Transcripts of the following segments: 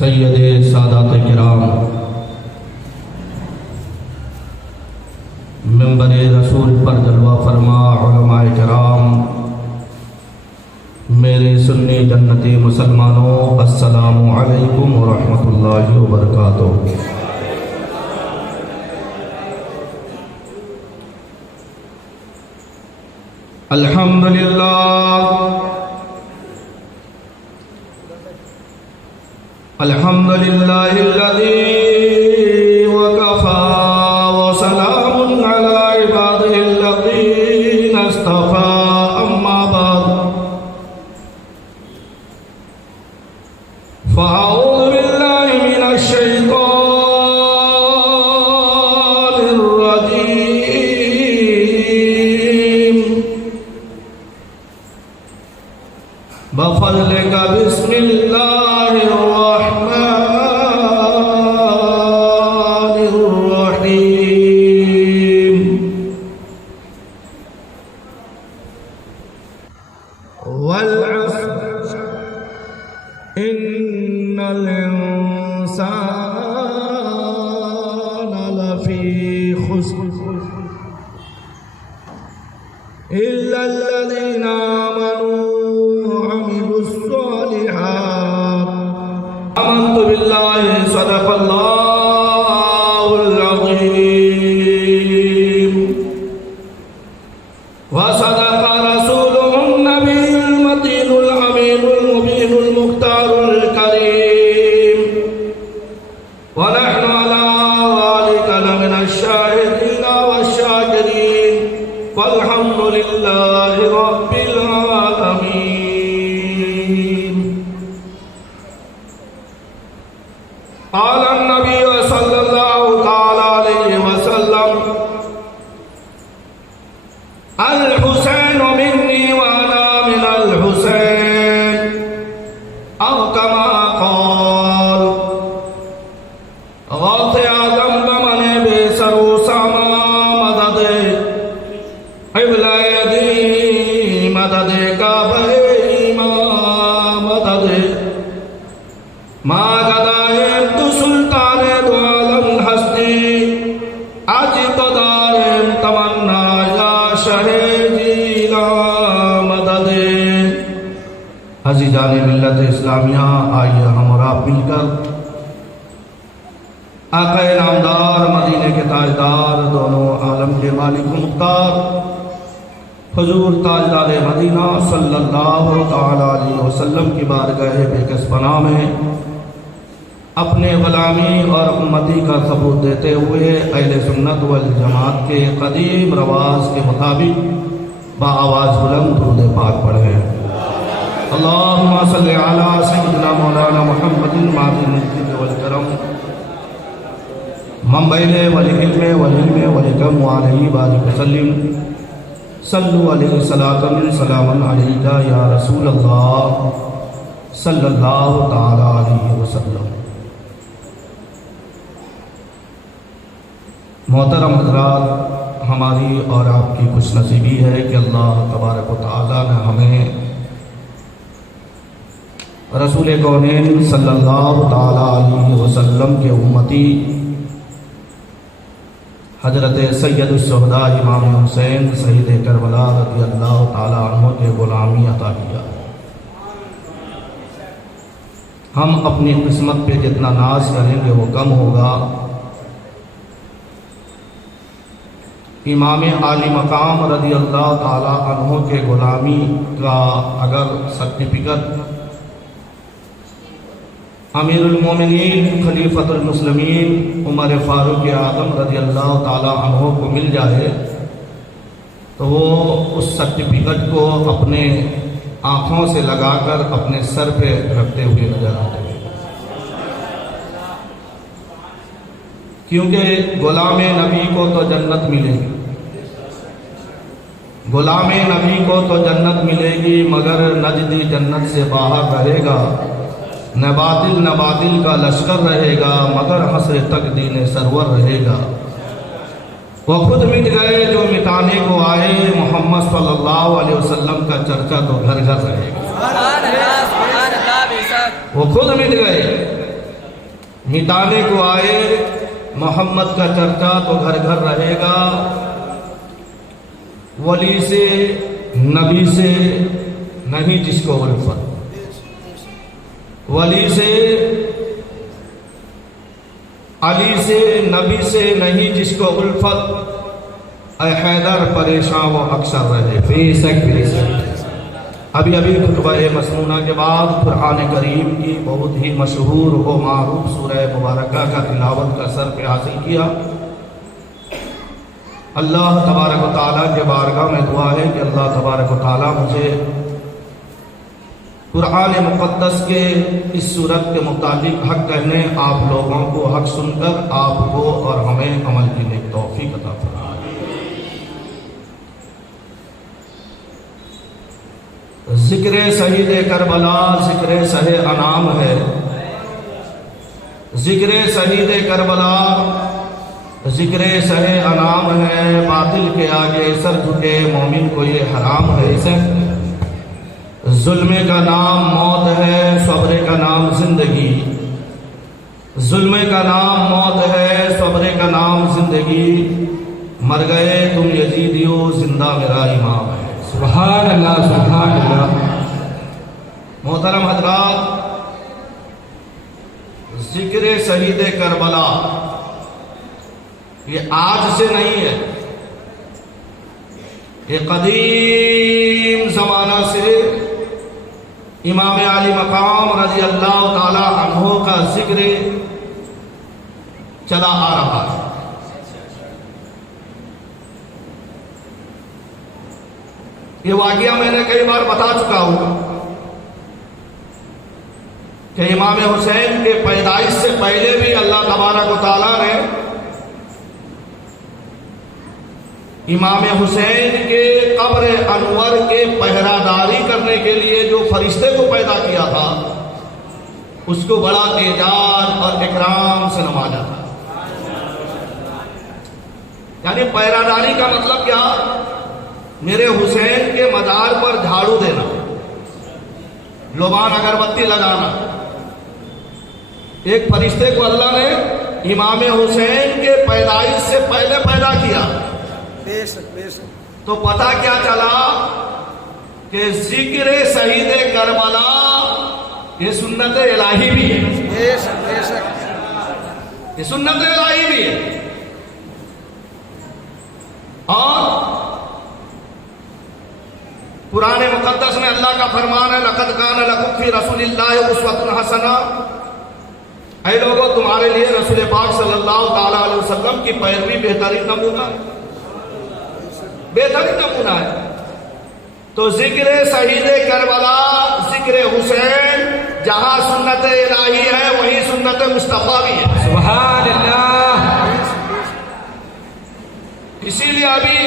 सैयदे सादात किराम, मिंबरे रसूल पर जलवा फरमा उलमाए किराम, मेरे सुन्नी जन्नती मुसलमानों, अस्सलामु अलैकुम व रहमतुल्लाहि व बरकातुहू। अल्हम्दुलिल्लाह अल्हम्दुलिल्लाहिल्लज़ी वकफ़ा व सलामुन अला इबादिहिल्लज़ीना इस्तफ़ा, अम्मा बाद फ़अऊज़ु बिल्लाहि मिनश शैतानिर रजीम। बफ़ज़लिका बिस्मिल्लाहिर रहमानिर रहीम। वल अस्र इन्नल इंसाना लफ़ी खुस्र इल्लल्लज़ीना आमनू आमन्तु बिल्लाहि सदक़ल्लाहुल अज़ीम व सदक़ रसूलुहुन नबियुल मतीनुल अमीनुल मुबीनुल मुख्तारुल करीम व नहनु अला ज़ालिका लमिनश शाहिदीना वश्शाकिरीन वल्हम्दुलिल्लाहि रब्बिल आलमीन। क़ाल नबी सल्लल्लाहु तआला अलैहि वसल्लम, अल हुसैन मिन्नी व अना मिनल हुसैन, औ कमा क़ाल। गौसे आज़म बमने बेसर उसामा मददे क़िबला-ए-दी मददे काबा-ए-ईमा मददे मा गदाए तु सुल्ताने दो आलम हस्ती आज बदारे तमन्ना या शहे जीला मददे। अज़ीज़ाने मिल्लत इस्लामिया, आइए हम और आप मिलकर आक़ाए नामदार मदीने के ताजदार, दोनों आलम के मालिक मुख्तार हुजूर ताजदार मदीना सल्लल्लाहु तआला अलैहि वसल्लम की बारगाह बेकस पनाह में अपने ग़ुलामी और उम्मती का सबूत देते हुए अहले सुन्नत वल जमात के कदीम रवाज के मुताबिक बाआवाज़ बुलंद दुरूद पाक पढ़ें। अल्लाहुम्मा सल्लि अला सय्यिदिना मौलाना मुहम्मदिन मातिन नज़्ज़िल वल करम मंबइले वल इल्म वल कम व अलैहि बारिक वसल्लिम। सल्लु अलैहि सलातन सलामन अलैका या रसूल अल्लाह सल्लल्लाहु तआला अलैहि वसल्लम। मोहतरम हज़रात, हमारी और आपकी खुशनसीबी है कि अल्लाह तबारक व तआला ने हमें रसूल कौनैन सल्लल्लाहु तआला अलैहि वसल्लम के उम्मती हज़रत सैयदुश्शुहदा इमाम हुसैन शहीद करबला रज़ियल्लाहु तआला अन्हु के ग़ुलामी अता किया। हम अपनी किस्मत पे जितना नाज करेंगे वो कम होगा। इमाम आली मकाम रज़ियल्लाहु तआला अन्हु के ग़ुलामी का अगर सर्टिफिकेट अमीरुल मोमिनीन खलीफतुल मुस्लिमीन उमर फारूक आज़म रज़ियल्लाहु तआला अन्हु को मिल जाए तो वो उस सर्टिफिकेट को अपने आँखों से लगाकर अपने सर पे रखते हुए नजर आते हैं, क्योंकि गुलाम नबी को तो जन्नत मिलेगी, गुलाम नबी को तो जन्नत मिलेगी, मगर नजदी जन्नत से बाहर रहेगा। नबादिल का लश्कर रहेगा, मगर हसर तक दीन सरवर रहेगा। वो खुद मिट गए जो मिटाने को आए, मोहम्मद सल्लल्लाहु अलैहि वसल्लम का चर्चा तो घर घर रहेगा। वो खुद मिट गए मिटाने को आए मोहम्मद का चर्चा तो घर घर रहेगा। वली से नबी से नहीं जिसको उल्फत, वली से अली से नबी से नहीं जिसको उल्फत, ऐ हैदर परेशान वो अक्सर रहे। बेशक बेशक। अभी अभी खुतबा मसनूना के बाद कुरान करीम की बहुत ही मशहूर व मारूफ सूरह मुबारका का तिलावत का सर पे हासिल किया। अल्लाह तबारक व तआला के बारगाह में दुआ है कि अल्लाह तबारक व तआला मुझे कुरान मुक़द्दस के इस सूरत के मुताबिक हक कहने, आप लोगों को हक सुनकर आपको और हमें अमल की नेक तौफीक अता फरमाए। जिक्र शहीद करबला जिक्र सहे अनाम है। जिक्र शहीद करबला जिक्र सहे अनाम है। बातिल के आगे सर झुके मोमिन को ये हराम है। इसे जुल्मे का नाम मौत है, सब्र का नाम जिंदगी। जुल्मे का नाम मौत है, सब्र का नाम जिंदगी। मर गए तुम यजीदियो, जिंदा मेरा इमाम है। सुभान अल्लाह सुभान अल्लाह। मोहतरम हजरात, जिक्र शहीद करबला ये आज से नहीं है, ये कदीम जमाना से इमाम आली मकाम रजी अल्लाह ताला अन्हो का जिक्र चला आ रहा है। ये वाकया मैंने कई बार बता चुका हूं कि इमाम हुसैन के पैदाइश से पहले भी अल्लाह तबारक व तआला ने इमाम हुसैन के कब्र अनवर के पहरादारी करने के लिए जो फरिश्ते को पैदा किया था, उसको बड़ा एजाज और इकराम से नवाजा था। यानी पहरादारी का मतलब क्या? मेरे हुसैन के मजार पर झाड़ू देना, लोबान अगरबत्ती लगाना। एक फरिश्ते को अल्लाह ने इमाम हुसैन के पैदाइश से पहले पैदा किया। बेशक बेशक। तो पता क्या चला कि जिक्र शहीद करबला ये सुन्नत इलाही भी है। बेशक बेशक, ये सुन्नत इलाही भी है। और कुरान मुक़द्दस में अल्लाह का फरमान है, लक़द कान लकुम फ़ी रसूलिल्लाहि उस्वतुन हसना। ऐ लोगों, तुम्हारे लिए रसूल पाक सल्लल्लाहु ताला अलैहि वसल्लम की पैरवी बेहतरीन नमूना है, बेहतरीन नमूना है। तो जिक्र शहीद करबला, जिक्र हुसैन, जहां सुन्नत इलाही है वहीं सुन्नत मुस्तफा भी है। सुभान अल्लाह। इसीलिए अभी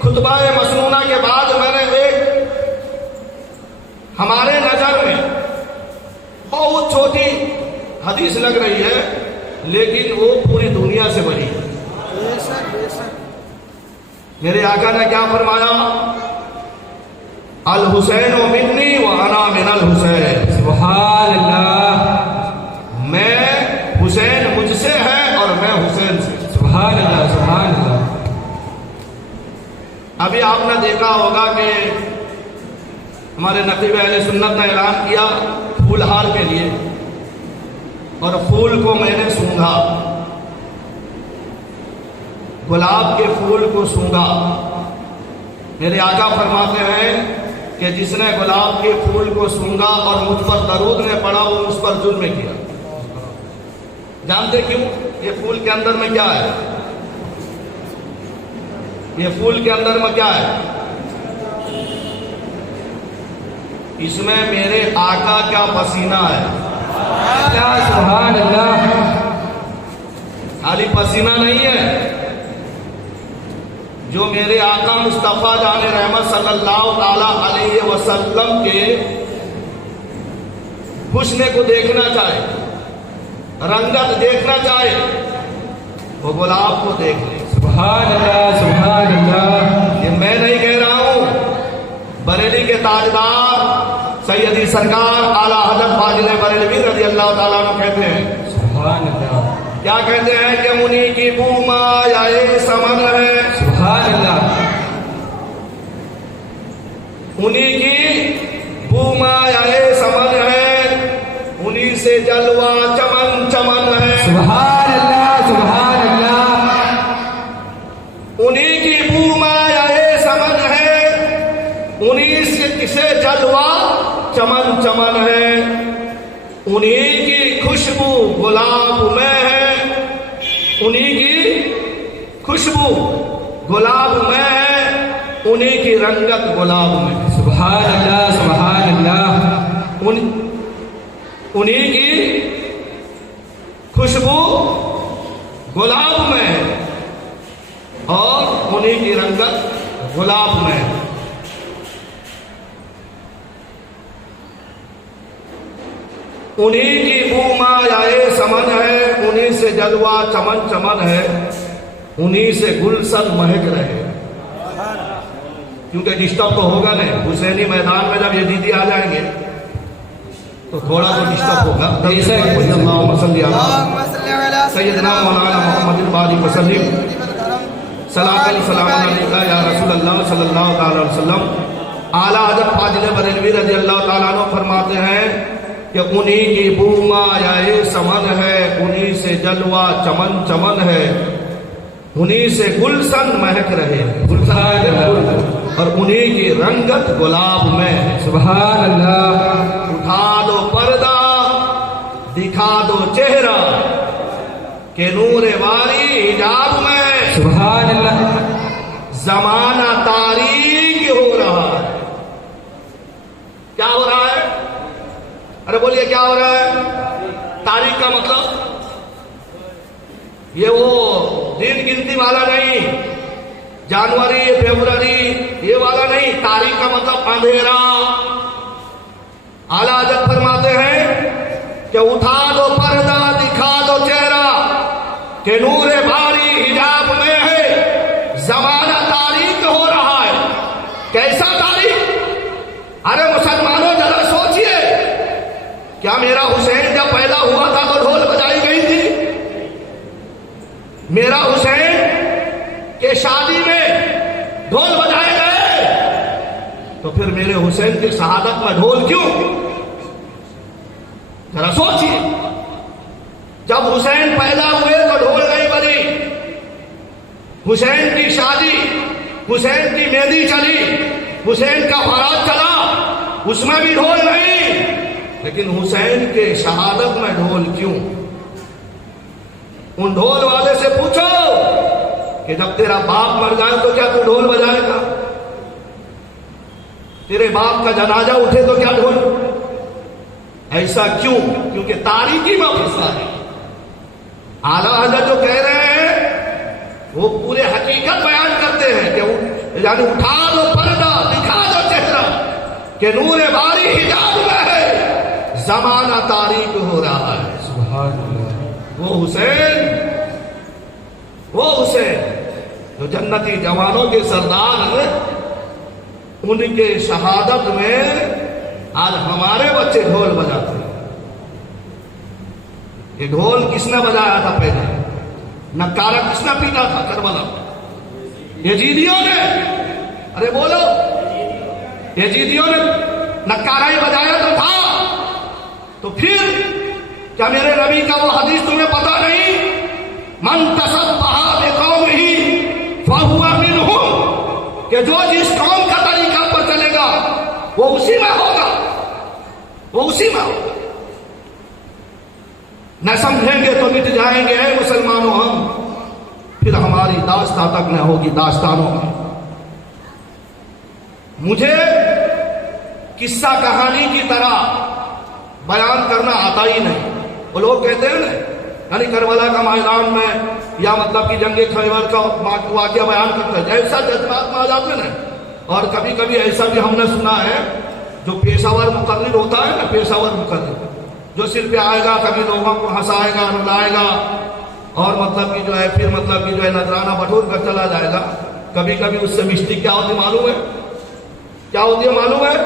खुतबा मसनूना के बाद मैंने एक हमारे नजर में बहुत छोटी हदीस लग रही है, लेकिन वो पूरी दुनिया से बनी है। मेरे आका ने क्या फरमाया? अल हुसैन व मिन्नी व अना मिनल हुसैन। सुभान अल्लाह। मैं हुसैन मुझसे है और मैं हुसैन से। सुभान अल्लाह सुभान अल्लाह। अभी आपने देखा होगा कि हमारे नकीब अहले सुन्नत ने ऐलान किया फूलहार के लिए, और फूल को मैंने सूंघा, गुलाब के फूल को सूंघा। मेरे आका फरमाते हैं कि जिसने गुलाब के फूल को सूंघा और मुझ पर दरूद में पड़ा, वो मुझ पर जुल्म किया। जानते क्यों? ये फूल के अंदर में क्या है? ये फूल के अंदर में क्या है? इसमें मेरे आका का पसीना है। सुभान अल्लाह। खाली पसीना नहीं है, जो मेरे आका मुस्तफा जाने रहमत सल्लल्लाहु ताला अलैहि वसल्लम के हुस्न को देखना चाहे, रंगत देखना चाहे, वो गुलाब को देख ले। सुभान अल्लाह सुभान अल्लाह। ये मैं नहीं कह रहा हूं, बरेली के ताजदार सैयदी सरकार आला हजरत फाजिल बरेलवी रज़ी अल्लाह ताला अन्हु कहते हैं। सुभान अल्लाह। क्या कहते हैं कि उन्हीं की बूमा या ये समन है, सुभान अल्लाह। उन्हीं की बूमा या ये समन है, उन्हीं से जलवा चमन चमन है। सुभान अल्लाह, सुभान अल्लाह। उन्हीं की बूमा या ये समन है, उन्हीं से जलवा चमन चमन है। उन्हीं की खुशबू गुलाब में है, उन्हीं की खुशबू गुलाब में है, उन्हीं की रंगत गुलाब में है। सुभान अल्लाह, सुभान अल्लाह। उन्हीं की खुशबू गुलाब में है और उन्हीं की रंगत गुलाब में है। उन्हीं की बूमा या ये समन है, उन्हीं से जलवा चमन चमन है, उन्हीं से गुलशन महक रहे। क्योंकि डिस्टर्ब तो होगा नहीं, हुसैनी मैदान में जब ये दीदी आ जाएंगे तो थोड़ा तो डिस्टर्ब होगा। सैयदना मौलाना मोहम्मद बारी वसल्लम सलातन सलाम अलैका या रसूल अल्लाह सल्लल्लाहु अलैहि वसल्लम। आला हज़रत फाजिल बरेलवी रज़ी अल्लाह तआला अन्हु फरमाते हैं कि उन्हीं की बूमा या ये समन है, उन्हीं से जलवा चमन चमन है, उन्हीं से गुलशन महक रहे, और उन्हीं की रंगत गुलाब में। सुभान अल्लाह। उठा दो पर्दा, दिखा दो चेहरा, के नूरे वाली हिजाब में। सुभान अल्लाह। जमाना तारीक हो रहा है। क्या हो रहा है? अरे बोलिए क्या हो रहा है? तारीख का मतलब ये वो दिन गिनती वाला नहीं, जनवरी फरवरी ये वाला नहीं। तारीख का मतलब अंधेरा। आला हज़रत फरमाते हैं कि उठा दो पर्दा, दिखा दो चेहरा, के नूरे भारी हिजाब में है, जमाना तारीख हो रहा है। कैसा तारीख? अरे मुसलमानों जरा सोचिए, क्या मेरा हुसैन जब पैदा हुआ था तो ढोल बजाई गई थी? मेरा हुसैन के शादी में ढोल बजाए गए, तो फिर मेरे हुसैन की शहादत में ढोल क्यों? जरा सोचिए, जब हुसैन पैदा हुए तो ढोल नहीं बजी। हुसैन की शादी, हुसैन की मेहंदी चली, हुसैन का बारात चला, उसमें भी ढोल नहीं। लेकिन हुसैन के शहादत में ढोल क्यों? उन ढोल वाले से पूछो कि जब तेरा बाप मर जाए तो क्या तू ढोल बजाएगा? तेरे बाप का जनाजा उठे तो क्या ढोल? ऐसा क्यों? क्योंकि तारीकी में फंसा है। आला हज़रत जो कह रहे हैं वो पूरे हकीकत बयान करते हैं कि यानी उठा दो पर्दा, दिखा दो चेहरा, के नूरे बारी हिजाब में है, जमाना तारीक हो रहा है। सुभान अल्लाह। वो हुसैन जो जन्नती जवानों के सरदार हैं, उनके शहादत में आज हमारे बच्चे ढोल बजाते हैं। ये ढोल किसने बजाया था पहले? नक्कारा किसने पीटा था करबला? यजीदियों ने। अरे बोलो, यजीदियों ने नक्कारा ही बजाया तो था। तो फिर क्या मेरे नबी का वो हदीस तुम्हें पता नहीं? मन तसब्बहा बिकौमिही फहुवा मिनहुम, कि जो जिस कौम का तरीका पर चलेगा वो उसी में होगा, वो उसी में होगा। न समझेंगे तो मिट जाएंगे है मुसलमानों हम, फिर हमारी दास्तां तक न होगी दास्तानों में। मुझे किस्सा कहानी की तरह बयान करना आता ही नहीं। वो लोग कहते हैं ना, यानी करबला का मैदान में या मतलब कि जंगे खैबर का वाकया बयान करते हैं, ऐसा जज्बात में आ जाते ना। और कभी कभी ऐसा भी हमने सुना है, जो पेशावर मुकर्रिर होता है ना, पेशावर मुकर्रिर जो सिर पे आएगा, कभी लोगों को हंसाएगा, रुलाएगा, और मतलब कि जो है फिर मतलब कि जो है नजराना बटोर कर चला जाएगा। कभी कभी उससे मिस्टेक क्या होती मालूम है? क्या होती है मालूम है?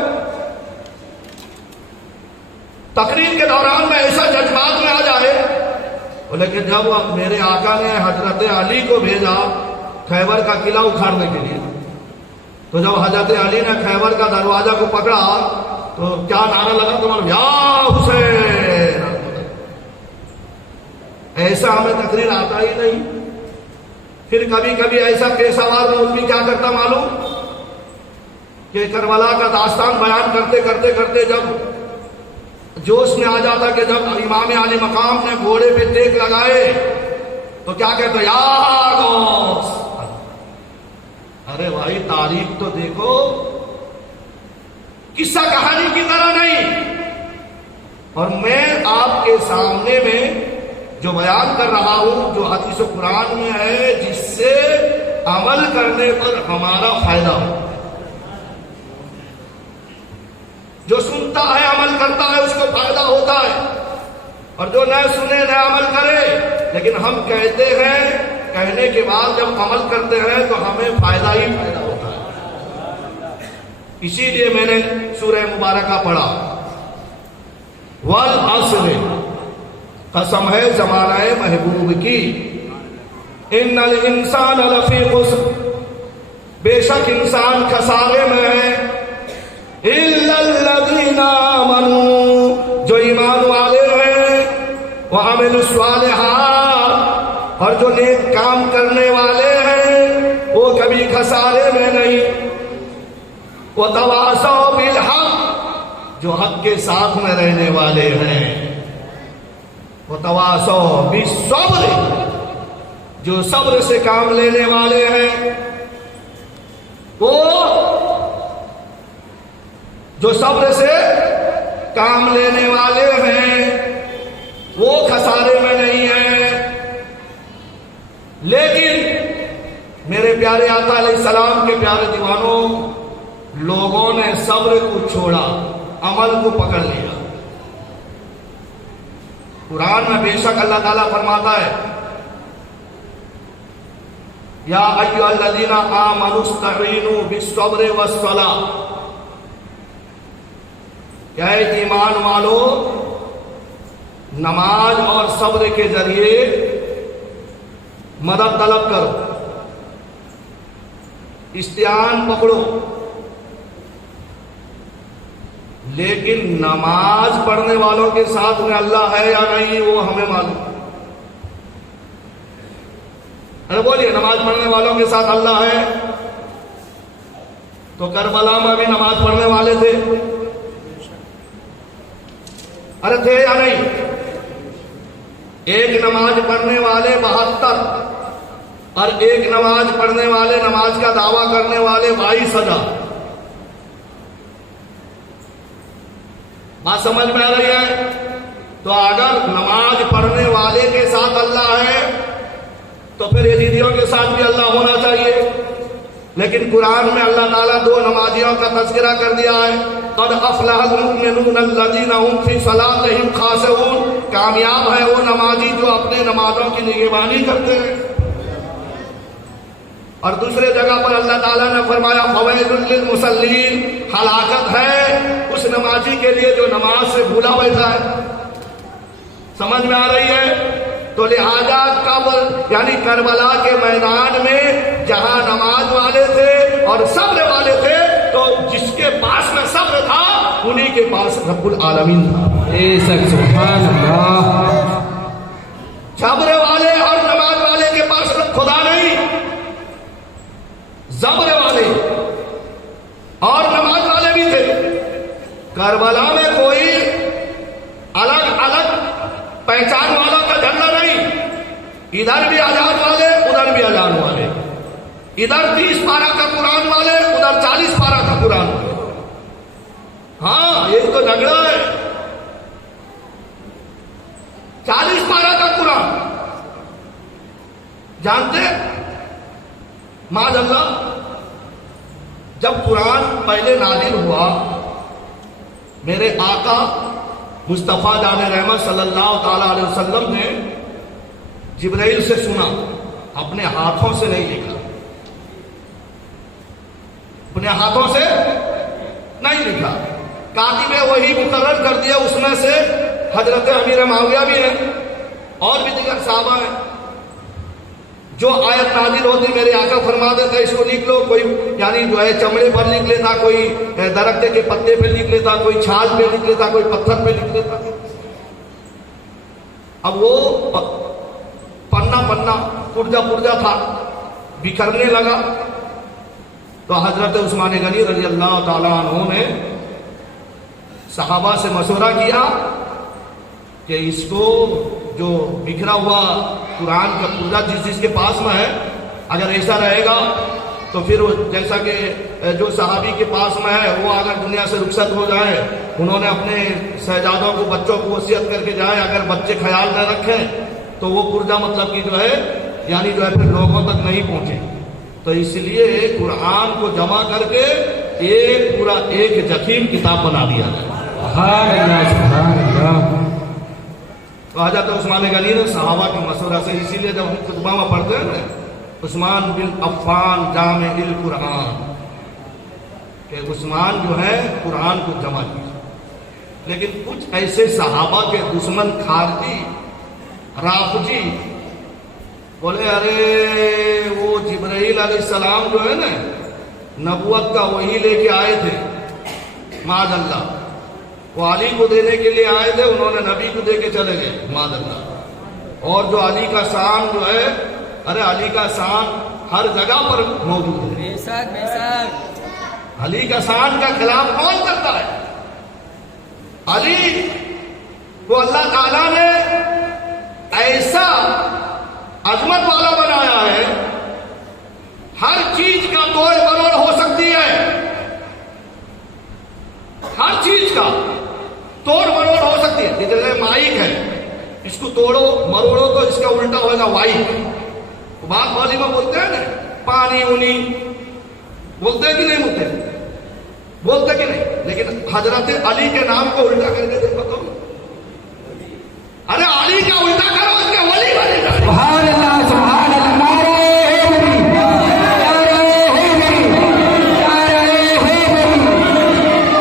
तकरीर के दौरान में ऐसा जज्बात में आ जाए बोले कि जब मेरे आका ने हजरत अली को भेजा खैबर का किला उखाड़ने के लिए, तो जब हजरत अली ने खैबर का दरवाजा को पकड़ा तो क्या नारा लगा तुम्हारा, या हुसैन। ऐसा हमें तकरीर आता ही नहीं। फिर कभी कभी ऐसा पेशावर मौलवी क्या करता मालूम, कि करबला का दास्तान बयान करते करते करते जब जोश में आ जाता कि जब इमाम अली मकाम ने घोड़े पे टेक लगाए तो क्या कहते, यार गौस। अरे भाई तारीख तो देखो, किस्सा कहानी की तरह नहीं। और मैं आपके सामने में जो बयान कर रहा हूं, जो हदीस कुरान में है, जिससे अमल करने पर हमारा फायदा हो। जो सुनता है अमल करता है उसको फायदा होता है, और जो न सुने न अमल करे। लेकिन हम कहते हैं, कहने के बाद जब अमल करते हैं तो हमें फायदा ही फायदा होता है। इसीलिए मैंने सूरह मुबारका पढ़ा, वल अस्र, कसम है जमानाए महबूब की, इन्नल इंसान लफी खुस्र, बेशक इंसान खसारे में है, इल्लल्लज़ीना आमनू, जो ईमान वाले हैं, व अमिलुस्सालिहात, और जो नेक काम करने वाले हैं वो कभी खसारे में नहीं। वो तवासौ बिल हक, जो हक के साथ में रहने वाले हैं। वो तवासौ बिस्सब्र, जो सब्र से काम लेने वाले हैं। वो जो सब्र से काम लेने वाले हैं वो खसारे में नहीं है। लेकिन मेरे प्यारे आका अलैहिस्सलाम के प्यारे दीवानों, लोगों ने सब्र को छोड़ा, अमल को पकड़ लिया। कुरान में बेशक अल्लाह ताला फरमाता है, या अय्युहल्लज़ीना आमनुस्तईनु बिस्सब्रि वस्सलाह, क्या ईमान वालो नमाज और सब्र के जरिए मदद तलब करो, इस्तिआन पकड़ो। लेकिन नमाज पढ़ने वालों के साथ में अल्लाह है या नहीं वो हमें मालूम। अरे बोलिए, नमाज पढ़ने वालों के साथ अल्लाह है? तो करबला में भी नमाज पढ़ने वाले थे, अरे थे या नहीं? एक नमाज पढ़ने वाले 72 और एक नमाज पढ़ने वाले, नमाज का दावा करने वाले 22,000। बात समझ में आ रही है? तो अगर नमाज पढ़ने वाले के साथ अल्लाह है तो फिर यजीदियों के साथ भी अल्लाह होना चाहिए। लेकिन कुरान में अल्लाह ताला 2 नमाजियों का तज़किरा कर दिया है, क़द अफ़लहल मुमिनून अल्लज़ीना हुम फ़ी सलातिहिम ख़ाशिऊन, कामयाब है वो नमाजी जो अपने नमाजों की निगरानी करते हैं। और दूसरे जगह पर अल्लाह ताला ने फरमाया, फ़वैलुल लिल मुसल्लीन, हलाकत है उस नमाजी के लिए जो नमाज से भूला बैठा है। समझ में आ रही है? तो लिहाजा कब्र यानी करबला के मैदान में जहां नमाज वाले थे और सब्र वाले थे, तो जिसके पास में सब्र था उन्हीं के पास रब्बुल आलमीन था। सुभान अल्लाह। सब्र वाले और नमाज वाले के पास खुदा नहीं, सब्र वाले और नमाज वाले भी थे। करबला में कोई अलग अलग पहचान वालों का झंडा नहीं, इधर भी आजाद वाले, उधर भी आजाद वाले, इधर 30 पारा का कुरान वाले, उधर 40 पारा का कुरान वाले। हाँ, ये तो झगड़ा है। 40 पारा का कुरान जानते? माज़अल्लाह, जब कुरान पहले नाजिल हुआ, मेरे आका मुस्तफ़ा जाने रहमत सल्लल्लाहु ताला अलैहि वसल्लम ने जिब्राइल से सुना, अपने हाथों से नहीं लिखा, अपने हाथों से नहीं लिखा। कातिबे वही मुकर्रर कर दिया, उसमें से हजरत अमीर मुआविया भी है। और भी दिगर साहबा हैं जो आयत नाजिल होती मेरे आका फरमा देते इसको लिख लो, कोई यानी जो है चमड़े पर लिख लेता, कोई दरख्त के पत्ते पे लिख लेता, कोई छाल पे लिख लेता, कोई पत्थर पे लिख लेता। अब वो पन्ना पन्ना पुर्जा पुर्जा था, बिखरने लगा। तो हजरत उस्मान गनी रज़ी अल्लाह ताला अन्हु ने सहाबा से मशवरा किया कि इसको जो बिखरा हुआ कुरान का पुर्जा जिसके पास में है, अगर ऐसा रहेगा तो फिर जैसा कि जो सहाबी के पास में है वो अगर दुनिया से रुखसत हो जाए, उन्होंने अपने शहजादों को बच्चों को वसीयत करके जाए, अगर बच्चे ख्याल न रखें तो वो पुर्जा मतलब कि जो है यानी जो है फिर लोगों तक नहीं पहुंचे। तो इसलिए कुरान को जमा करके एक पूरा एक जखीम किताब बना दिया गया। तो हज़रत उस्मान गनी ने सहाबा के मशवरा से, इसीलिए जब हम खुतबा में पढ़ते हैं ना उस्मान बिन अफ़्फ़ान जामिउल कुरान, कि उस्मान जो है कुरान को जमा किया। लेकिन कुछ ऐसे सहाबा के दुश्मन खारजी राफजी बोले अरे वो जिब्राइल अलैहिस्सलाम जो है ना नबुवत का वही लेके आए थे, माज़अल्लाह वो अली को देने के लिए आए थे, उन्होंने नबी को दे के चले गए माज़अल्लाह। और जो अली का शान जो है, अरे अली का शान हर जगह पर मौजूद है। बेशक बेशक अली का शान का खिलाफ कौन करता है? अली को अल्लाह ताला ने ऐसा अजमत वाला बनाया है, हर चीज का तोड़ मरोड़ हो सकती है, हर चीज का तोड़ मरोड़ हो सकती है। जैसे माइक है, इसको तोड़ो मरोड़ो तो इसका उल्टा होगा वाइक। बात बोली में बोलते हैं ना, पानी उनी बोलते हैं कि नहीं बोलते? बोलते कि नहीं? लेकिन हजरत अली के नाम को उल्टा करके देखो तो, अरे अली का उल्टा करो, इसके वली बनेगा। सुभान अल्लाह, सुभान अल्लाह।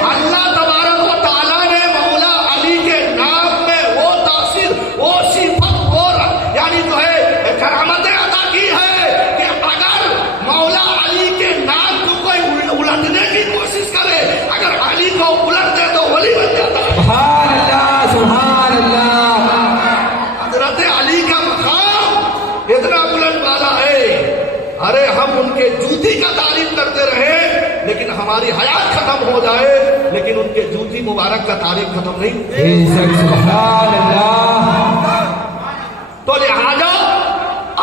अल्लाह तबारक व तआला ने मौला अली के नाम में वो तासीर, वो सिफत और यानी जो है करामतें अदा की है कि अगर मौला अली के नाम को कोई उलटने की कोशिश करे, अगर अली को उलट दे तो वली बन जाता है। सुभान अल्लाह, सुभान अल्लाह। हजरत अली का मकाम इतना बुलंद वाला है, अरे हम उनके जूती का तारीफ करते रहे लेकिन हमारी हयात खत्म हो जाए, लेकिन उनके जूती मुबारक का तारीफ खत्म नहीं। सुभान अल्लाह। तो लिहाजा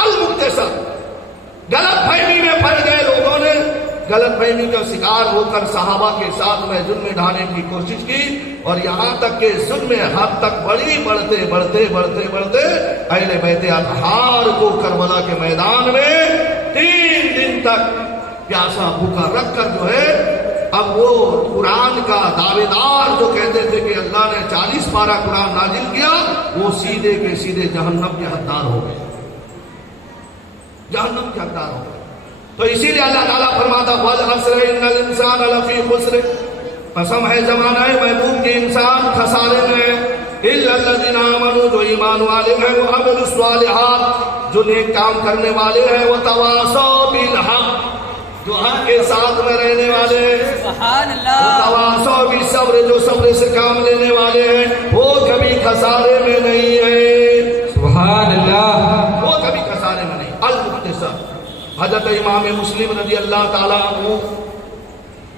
अल-मुक्तसर गलत फहमी में पड़ गए लोगों ने, गलत फहमी का शिकार होकर सहाबा के साथ में जुल्म ढाने की कोशिश की, और यहां तक के जुल्म हद तक बढ़ी, बढ़ते बढ़ते बढ़ते बढ़ते अहले बैत अतहार को करबला के मैदान में 3 दिन तक प्यासा भूखा रखकर जो है, अब वो कुरान का दावेदार जो कहते थे कि अल्लाह ने 40 पारा कुरान नाजिल किया, वो सीधे के सीधे जहन्नम के हकदार हो गए, जहन्नम के हकदार हो गए। तो इसीलिए अल्लाह ताला फरमाता वल अस्र इन्नल इंसान लफी खुस्र, कसम है जमाना है महबूब के इंसान खसारे में, इल्लल्लज़ीना आमनू, जो ईमान वाले हैं, वो अमलुस सालिहात, जो नेक काम करने वाले हैं, वो तवासौ बिल हक, जो हक के साथ में रहने वाले हैं, सुभान अल्लाह, वो तवासौ बिल सब्र, जो सब्र से काम लेने वाले हैं, वो कभी खसारे में नहीं है। सुभान अल्लाह। वो कभी खसारे में नहीं। अल-मुक्तसर हजरत इमाम मुस्लिम रज़ी अल्लाह ताला अन्हु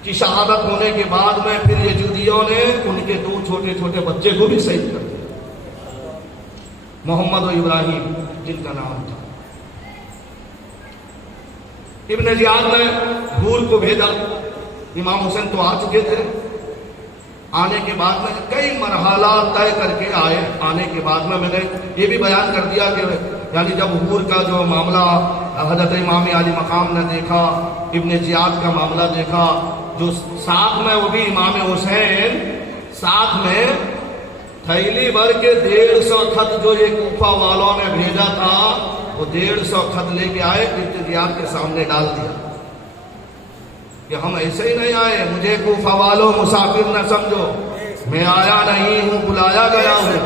की शहादत होने के बाद में फिर यजीदियों ने उनके 2 छोटे छोटे बच्चे को भी शहीद कर दिया, मोहम्मद और इब्राहिम जिनका नाम था। इब्न जियाद ने हूर को भेजा, इमाम हुसैन तो आ चुके थे, आने के बाद में कई मरहला तय करके आए। आने के बाद में मैंने ये भी बयान कर दिया कि यानी जब हूर का जो मामला हजरत इमाम अली मकाम ने देखा, इब्न जियाद का मामला देखा, जो साथ में वो भी इमाम हुसैन साथ में थैली भर के 150 खत जो ये कूफा वालों ने भेजा था, वो 150 खत लेके आए, इब्न जियाद के सामने डाल दिया कि हम ऐसे ही नहीं आए, मुझे कूफा वालों मुसाफिर न समझो, मैं आया नहीं हूं, बुलाया गया हूं।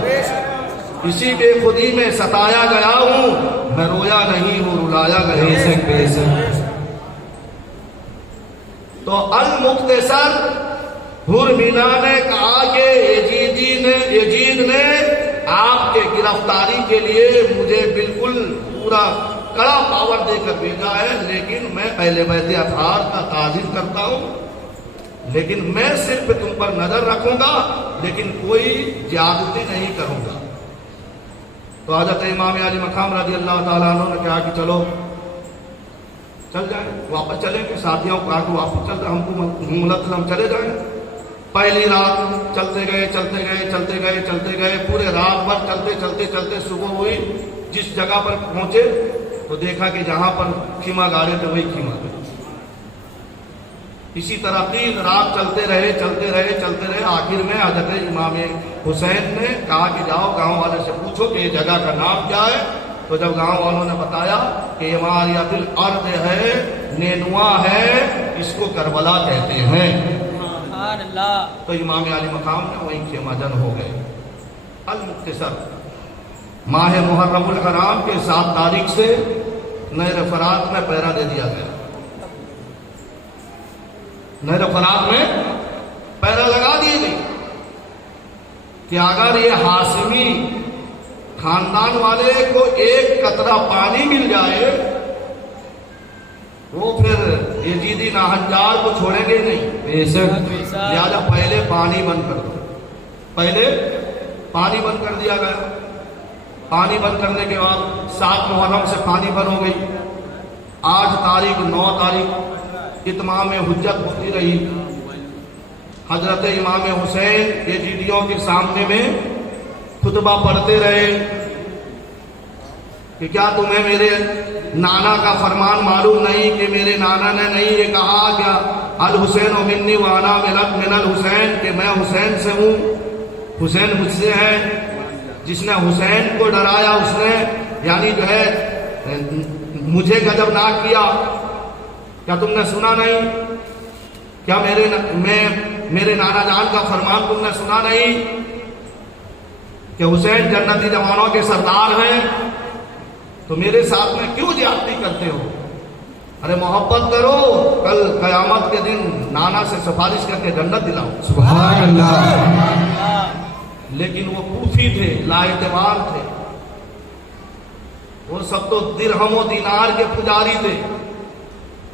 इसी बेखुदी में सताया गया हूं, मैं रोया नहीं हूं, रुलाया गया हूं। बेशक बेशक। तो अल मुख्तसर हुरमिला ने कहा कि यजीद ने आपके गिरफ्तारी के लिए मुझे बिल्कुल पूरा कड़ा पावर देकर भेजा है, लेकिन मैं अहले बैत अतहार का ताज़ीम करता हूं, लेकिन मैं सिर्फ तुम पर नजर रखूंगा, लेकिन कोई ज्यादती नहीं करूंगा। तो हज़रत इमाम अली मकाम रज़ी अल्लाह ताला अन्हु ने कहा कि चलो चल जाए, वापस चलेंगे। साथियों को कहा कि वापस चल, हमको हम चले जाएंगे। पहली रात चलते गए, पूरे रात भर चलते सुबह हुई। जिस जगह पर पहुंचे तो देखा कि जहां पर खीमा गाड़े थे वही खीमा गए। इसी तरह 3 रात चलते रहे। आखिर में हज़रत इमाम हुसैन ने कहा कि जाओ गांव वाले से पूछो कि ये जगह का नाम क्या है। तो जब गांव वालों ने बताया कि हमारी अदिल अर्द है, नेनुआ है, इसको करबला कहते हैं, तो इमाम अली मकाम ने वहीं खेमाजन हो गए। अल मुख्तसर माह मुहर्रमुल हराम के 7 तारीख से नहर फरात में पहरा दे दिया गया। नहर फरात में पहरा लगा दिए गई कि अगर ये हाशिमी खानदान वाले को एक कतरा पानी मिल जाए वो फिर यजीदी नाहंजार को छोड़ेंगे नहीं। बेशक। लिहाजा पहले पानी बंद कर दो। पहले पानी बंद कर दिया गया। पानी बंद करने के बाद 7 मुहर्रम से पानी बंद हो गई। 8 तारीख 9 तारीख इत्माम हुज्जत होती रही। हजरत इमाम हुसैन यजीदियों के सामने में खुतबा पढ़ते रहे कि क्या तुम्हें मेरे नाना का फरमान मालूम नहीं कि मेरे नाना ने नहीं ये कहा क्या अल हुसैन मिन्नी वाना मिनल हुसैन, कि मैं हुसैन से हूँ, हुसैन मुझसे है। जिसने हुसैन को डराया उसने यानी जो है मुझे गजबनाक किया। क्या तुमने सुना नहीं? क्या मेरे नाना जान का फरमान तुमने सुना नहीं कि हुसैन जन्नती जवानों के सरदार हैं? तो मेरे साथ में क्यों ज्यादती करते हो? अरे मोहब्बत करो, कल कयामत के दिन नाना से सिफारिश करके जन्नत दिलाओ। सुभान अल्लाह। लेकिन वो कूफी थे, लाएतबार थे। वो सब तो दिरहम और दीनार के पुजारी थे।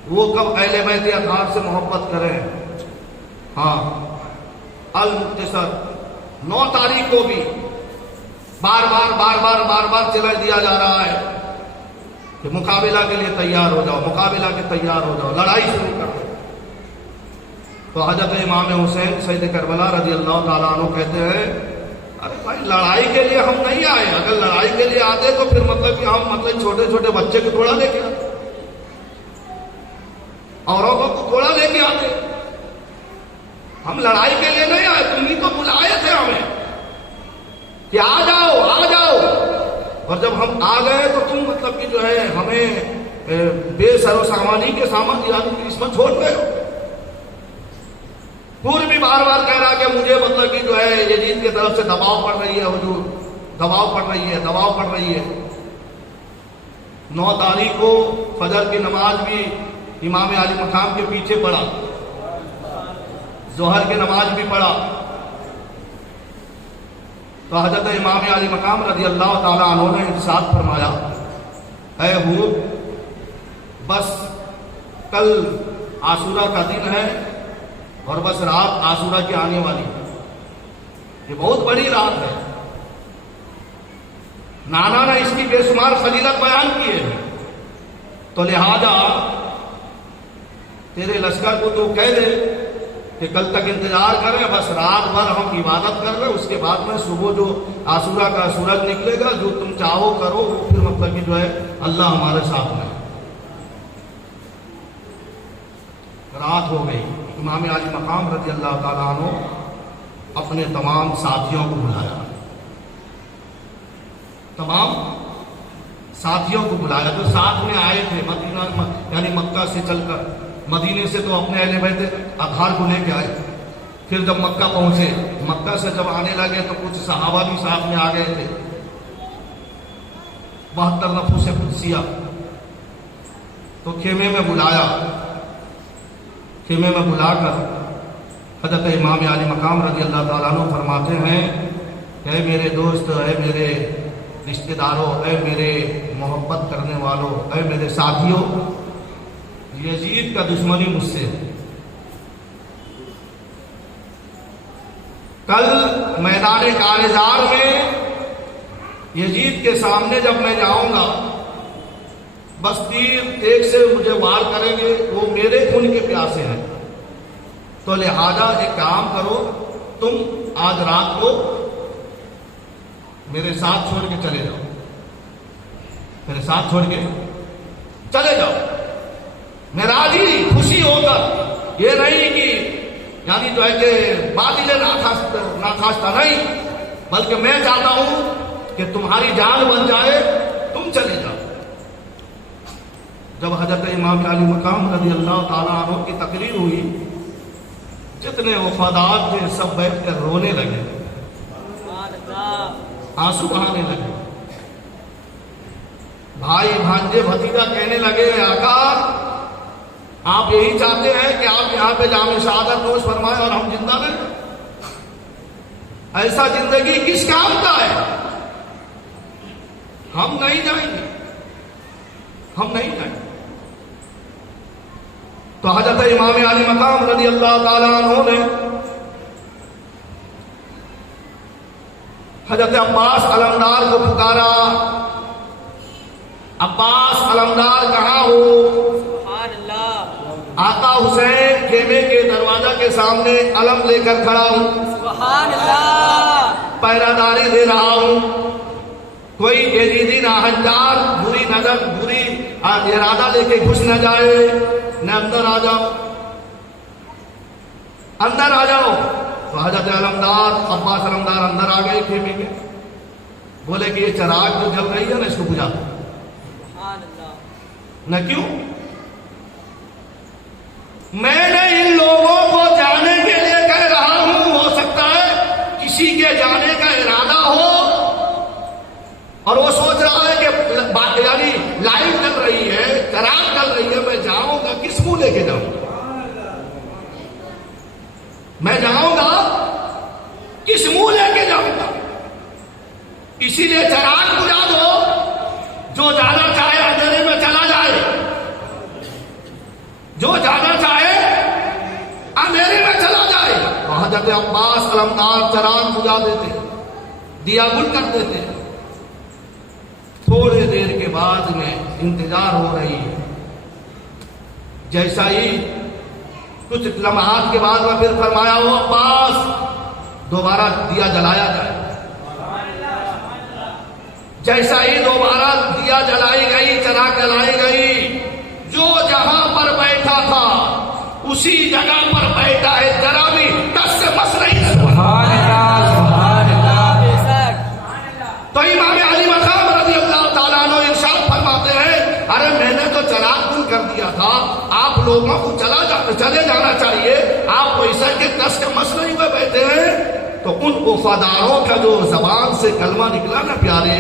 वो कब अहले बैत अतहार से मोहब्बत करें? हाँ, अल मुख्तसर 9 तारीख को भी बार बार चला दिया जा रहा है कि मुकाबला के लिए तैयार हो जाओ, मुकाबला के तैयार हो जाओ, लड़ाई शुरू कर दो। तो हजरत इमाम हुसैन सैयद करबला रज़ी अल्लाह ताला अन्हु कहते हैं, अरे भाई लड़ाई के लिए हम नहीं आए। अगर लड़ाई के लिए आते तो फिर मतलब कि हम छोटे छोटे बच्चे को थोड़ा लेके आते, औरों को थोड़ा लेके आते। हम लड़ाई के लिए नहीं आए, तुम ही तो बुलाए थे हमें कि आ जाओ आ जाओ। और जब हम आ गए तो तुम मतलब कि जो है हमें बेसरो सामानी के सामान यानी इसमें छोड़ गए। पूर्व भी बार बार कह रहा कि मुझे मतलब कि जो है यजीद की तरफ से दबाव पड़ रही है, हुजूर दबाव पड़ रही है। 9 तारीख को फजर की नमाज भी इमाम अली मकाम के पीछे पढ़ा, जोहर की नमाज भी पढ़ा। तो हजरत इमाम अली मकाम रज़ी अल्लाह ताला अन्हु ने इरशाद फरमाया, ऐ हूर, बस कल आशूरा का दिन है और बस रात आशूरा की आने वाली है। ये बहुत बड़ी रात है। नाना ने इसकी बेशुमार फजीलत बयान की है। तो लिहाजा तेरे लश्कर को तो कह दे कि कल तक इंतजार करें, बस रात भर हम इबादत कर रहे, उसके बाद में सुबह जो आशूरा का सूरज निकलेगा, जो तुम चाहो करो, वो फिर मतलब कि जो है अल्लाह हमारे साथ में। रात हो गई। इमाम अली मकाम रज़ी अल्लाह ताला अन्हु अपने तमाम साथियों को बुलाया, तमाम साथियों को बुलाया जो साथ में आए थे मदीना यानी मक्का से चलकर। मदीने से तो अपने अहले बैत अतहार को लेके आए। फिर जब मक्का पहुंचे, मक्का से जब आने लगे तो कुछ सहाबा भी साथ में आ गए थे। 72 नफूस कुदसिया। तो खेमे में बुलाया, खेमे में बुलाकर हज़रत इमाम आली मकाम रज़ी अल्लाह ताला अन्हु फरमाते हैं, ऐ मेरे दोस्त, ऐ मेरे रिश्तेदारों, ऐ मेरे मोहब्बत करने वालों, ऐ मेरे साथियों, यजीद का दुश्मनी मुझसे है। कल मैदान कारेजार में यजीद के सामने जब मैं जाऊंगा, बस तीर एक से मुझे वार करेंगे, वो मेरे खून के प्यासे हैं। तो लिहाजा एक काम करो, तुम आज रात को मेरे साथ छोड़ के चले जाओ, मेरे साथ छोड़ के चले जाओ। मैं राजी खुशी होकर, ये नहीं कि यानी जो है कि बातिल नाखास्ता नहीं, बल्कि मैं चाहता हूं कि तुम्हारी जान बन जाए, तुम चले जाओ। जब हजरत इमाम आली मकाम रज़ी अल्लाह ताला अन्हु की तकरीर हुई, जितने वफादार थे सब बैठ कर रोने लगे, आंसू बहाने लगे। भाई भांजे भतीजा कहने लगे, आका आप यही चाहते हैं कि आप यहां पे जामे शहादत नोश फरमाएं और हम जिंदा रहें? ऐसा जिंदगी किस काम का है? हम नहीं जाएंगे, हम नहीं जाएंगे। तो हजरत इमाम आली मकाम रज़ी अल्लाह ताला अन्हु ने हजरत अब्बास अलमदार को पुकारा। अब्बास अलमदार कहाँ हो? आका हुसैन खेमे के दरवाजा के सामने अलम लेकर खड़ा हूं, पहरादारी दे रहा हूं। कोई यजीदी नाहंजार बुरी नजर, बुरी इरादा लेके घुस न जाए, न अंदर आ जाओ, अंदर आ जाओ। तो हजरत अलमदार अब्बास अलमदार अंदर आ गए खेमे के। बोले कि ये चराग जो जल रही है ना, इसको बुझा दो। न क्यों? मैंने इन लोगों को जाने के लिए कह रहा हूं, हो सकता है किसी के जाने का इरादा हो और वो सोच रहा है कि यानी लाइट चल रही है, चराग चल रही है, मैं जाऊंगा किस मुंह लेके जाऊंगा? मैं जाऊंगा किस मुंह लेके जाऊंगा? इसीलिए चराग बुझा दो, जो जाना चाहे अंधेरे में चला जाए, जो जाना चाहे अंधेरे में चला जाए। तो हजरत अब्बास अलमदार चराग बुझा देते, दिया गुल कर देते। थोड़ी देर के बाद में इंतजार हो रही है। जैसा ही कुछ लम्हात के बाद में फिर फरमाया, हो अब्बास दोबारा दिया जलाया जाए। जैसा ही दोबारा दिया जलाई गई, चराग जलाई गई, जो जहां पर बैठा था उसी जगह पर बैठा है, जरा भी टस से मस नहीं। सुभान अल्लाह, सुभान अल्लाह। तो इमाम आली मकाम रज़ी अल्लाह ताला अन्हु इरशाद फरमाते हैं, अरे मैंने तो चराग गुल कर दिया था, आप लोगों को चले जाना चाहिए, आप वैसा के टस के मस नहीं हुए बैठे हैं। तो उन वफादारों का जो जबान से कलमा निकला ना प्यारे,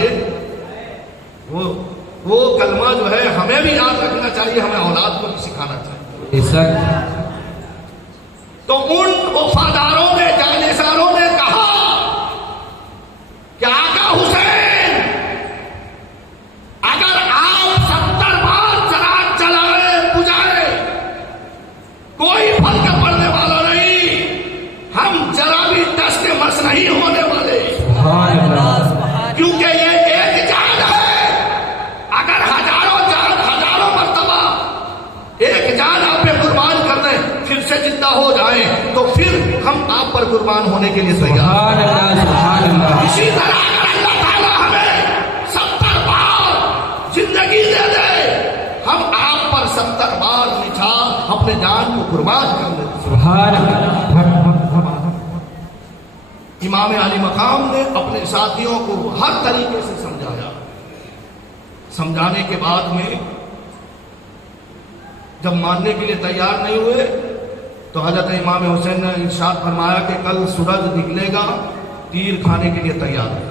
वो कलमा जो है हमें भी याद रखना चाहिए, हमें औलाद को भी सिखाना चाहिए। तो उन वफादारों ने, जानेसारों ने कहा कि आका हुसैन, अगर आप 70 बार चराग जलाए बुझाए, कोई फर्क पड़ने वाला नहीं, हम जरा भी टस के मस नहीं होने वाले। क्योंकि ये एक जान है, अगर हजारों मर्तबा एक जान आप पे कुर्बान कर दें, फिर से जिंदा हो जाए, तो फिर हम आप पर कुर्बान होने के लिए तैयार हैं। इसी तरह अल्लाह ताला हमें 70 बार जिंदगी दे दे, हम आप पर 70 बार निछा अपने जान को कुर्बान कर देते। इमाम आली मकाम ने अपने साथियों को हर तरीके से समझाया। समझाने के बाद में जब मानने के लिए तैयार नहीं हुए, तो हजरत इमाम हुसैन ने इरशाद फरमाया कि कल सूरज निकलेगा, तीर खाने के लिए तैयार है।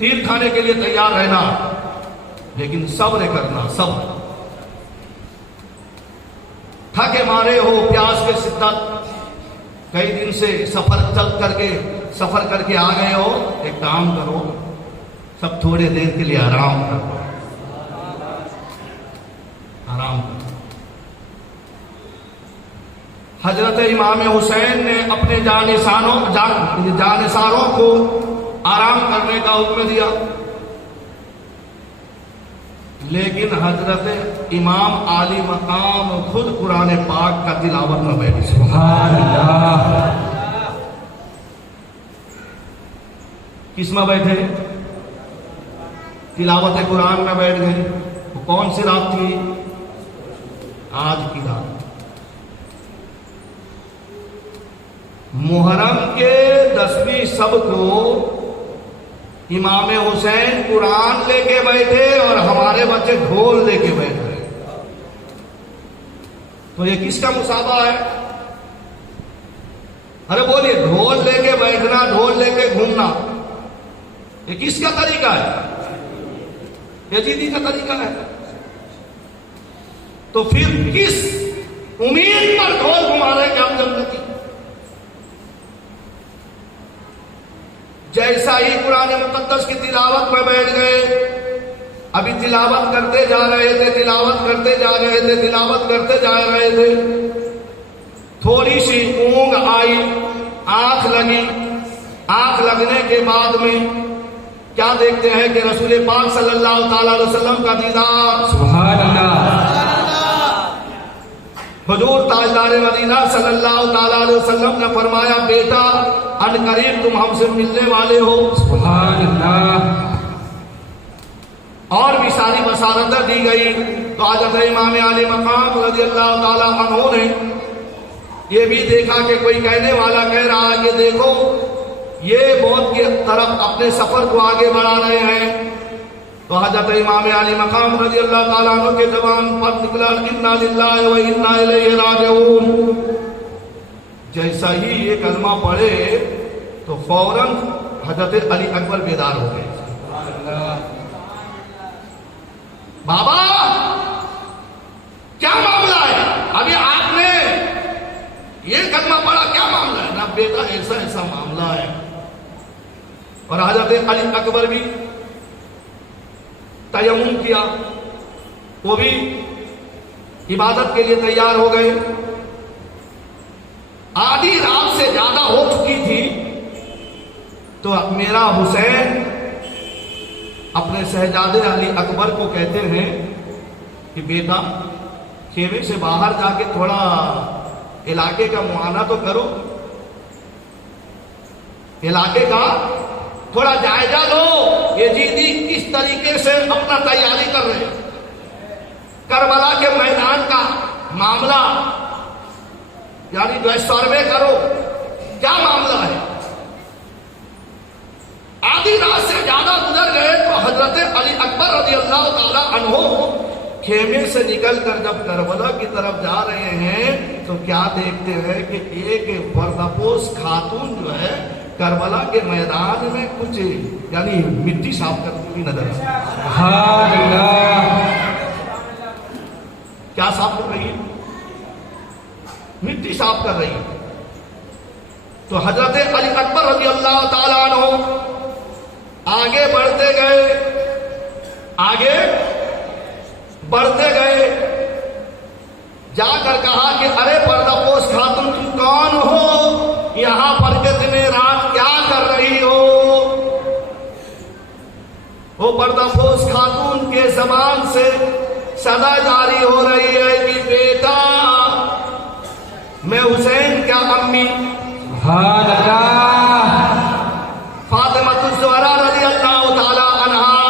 तीर खाने के लिए तैयार रहना, लेकिन सब्र करना, सब्र। थके मारे हो, प्यास के शिद्दत, कई दिन से सफर करके आ गए हो, एक काम करो, सब थोड़े देर के लिए आराम करो, आराम करो। हजरत इमाम हुसैन ने अपने जानिसारों को आराम करने का हुक्म दिया, लेकिन हजरत इमाम आली मकाम खुद कुरान पाक का तिलावत में बैठे। सुभान अल्लाह। किस में बैठे? तिलावत कुरान में बैठ गए। वो कौन सी रात थी? आज की रात, मुहर्रम के 10वीं शब को इमाम हुसैन कुरान लेके बैठे और हमारे बच्चे ढोल लेके बैठ गए। तो ये किसका मुसाबा है? अरे बोलिए, ढोल लेके बैठना, ढोल लेके घूमना, ये किसका तरीका है? यजीदी का तरीका है। तो फिर किस उम्मीद पर ढोल घुमा रहे हैं हम जन्नती? जैसा ही कुरान मुकद्दस की तिलावत में बैठ गए, अभी तिलावत करते जा रहे थे, तिलावत करते जा रहे थे, तिलावत करते जा रहे थे, थोड़ी सी ऊंघ आई, आंख लगी। आंख लगने के बाद में क्या देखते हैं कि रसूल पाक सल्लल्लाहु ताला अलैहि वसल्लम का दीदार। सुभान अल्लाह। हुजूर ताजदार मदीना सल्लल्लाहु ताला अलैहि वसल्लम ने फरमाया, बेटा अनकरीब तुम हमसे मिलने वाले हो। सुभान अल्लाह। और भी सारी बसारतें दी गई। तो हज़रत इमाम आली मकाम रज़ियल्लाहु ताला अन्हु ने ये भी देखा कि कोई कहने वाला कह रहा है कि देखो ये मौत की तरफ अपने सफर को आगे बढ़ा रहे हैं। तो हज़रत इमाम आली मकाम रज़ियल्लाहु ताला अन्हु के ज़बान पर निकला, इन्ना लिल्लाहि व इन्ना इलैहि राजिऊन। जैसा ही ये कलमा पढ़े तो फौरन हज़रत अली अकबर बेदार हो गए। बाबा क्या मामला है? अभी आपने ये कलमा पढ़ा, क्या मामला है? ना बेटा ऐसा ऐसा मामला है। और हज़रत अली अकबर भी तयम्मुम किया, वो भी इबादत के लिए तैयार हो गए। आधी रात से ज्यादा हो चुकी थी। तो मेरा हुसैन अपने शहजादे अली अकबर को कहते हैं कि बेटा खेमे से बाहर जाके थोड़ा इलाके का मुआयना तो करो, इलाके का थोड़ा जायजा लो, यजीदी किस तरीके से अपना तैयारी कर रहे हैं। करबला के मैदान का मामला यानी जो है सर्वे करो, क्या मामला है। आधी रात से ज्यादा गुजर गए तो हजरत अली अकबर रज़ियल्लाहु ताला अन्हु खेमे से निकलकर जब करबला की तरफ जा रहे हैं तो क्या देखते हैं कि एक पर्दापोश खातून जो है करबला के मैदान में कुछ यानी मिट्टी साफ करती हुई नजर आती है। क्या साफ कर रही है? मिट्टी साफ कर रही है। तो हजरत अली अकबर रज़ियल्लाहु ताला अन्हु आगे बढ़ते गए, आगे बढ़ते गए, जाकर कहा कि अरे पर्दापोश खातून तुम कौन हो? यहां पर इतने रात क्या कर रही हो? वो पर्दापोश खातून के ज़बान से सदा जारी हो रही है कि बेटा मैं हुसैन क्या अम्मी फातिमातुज़ ज़हरा रज़ियल्लाहु ताला अन्हा,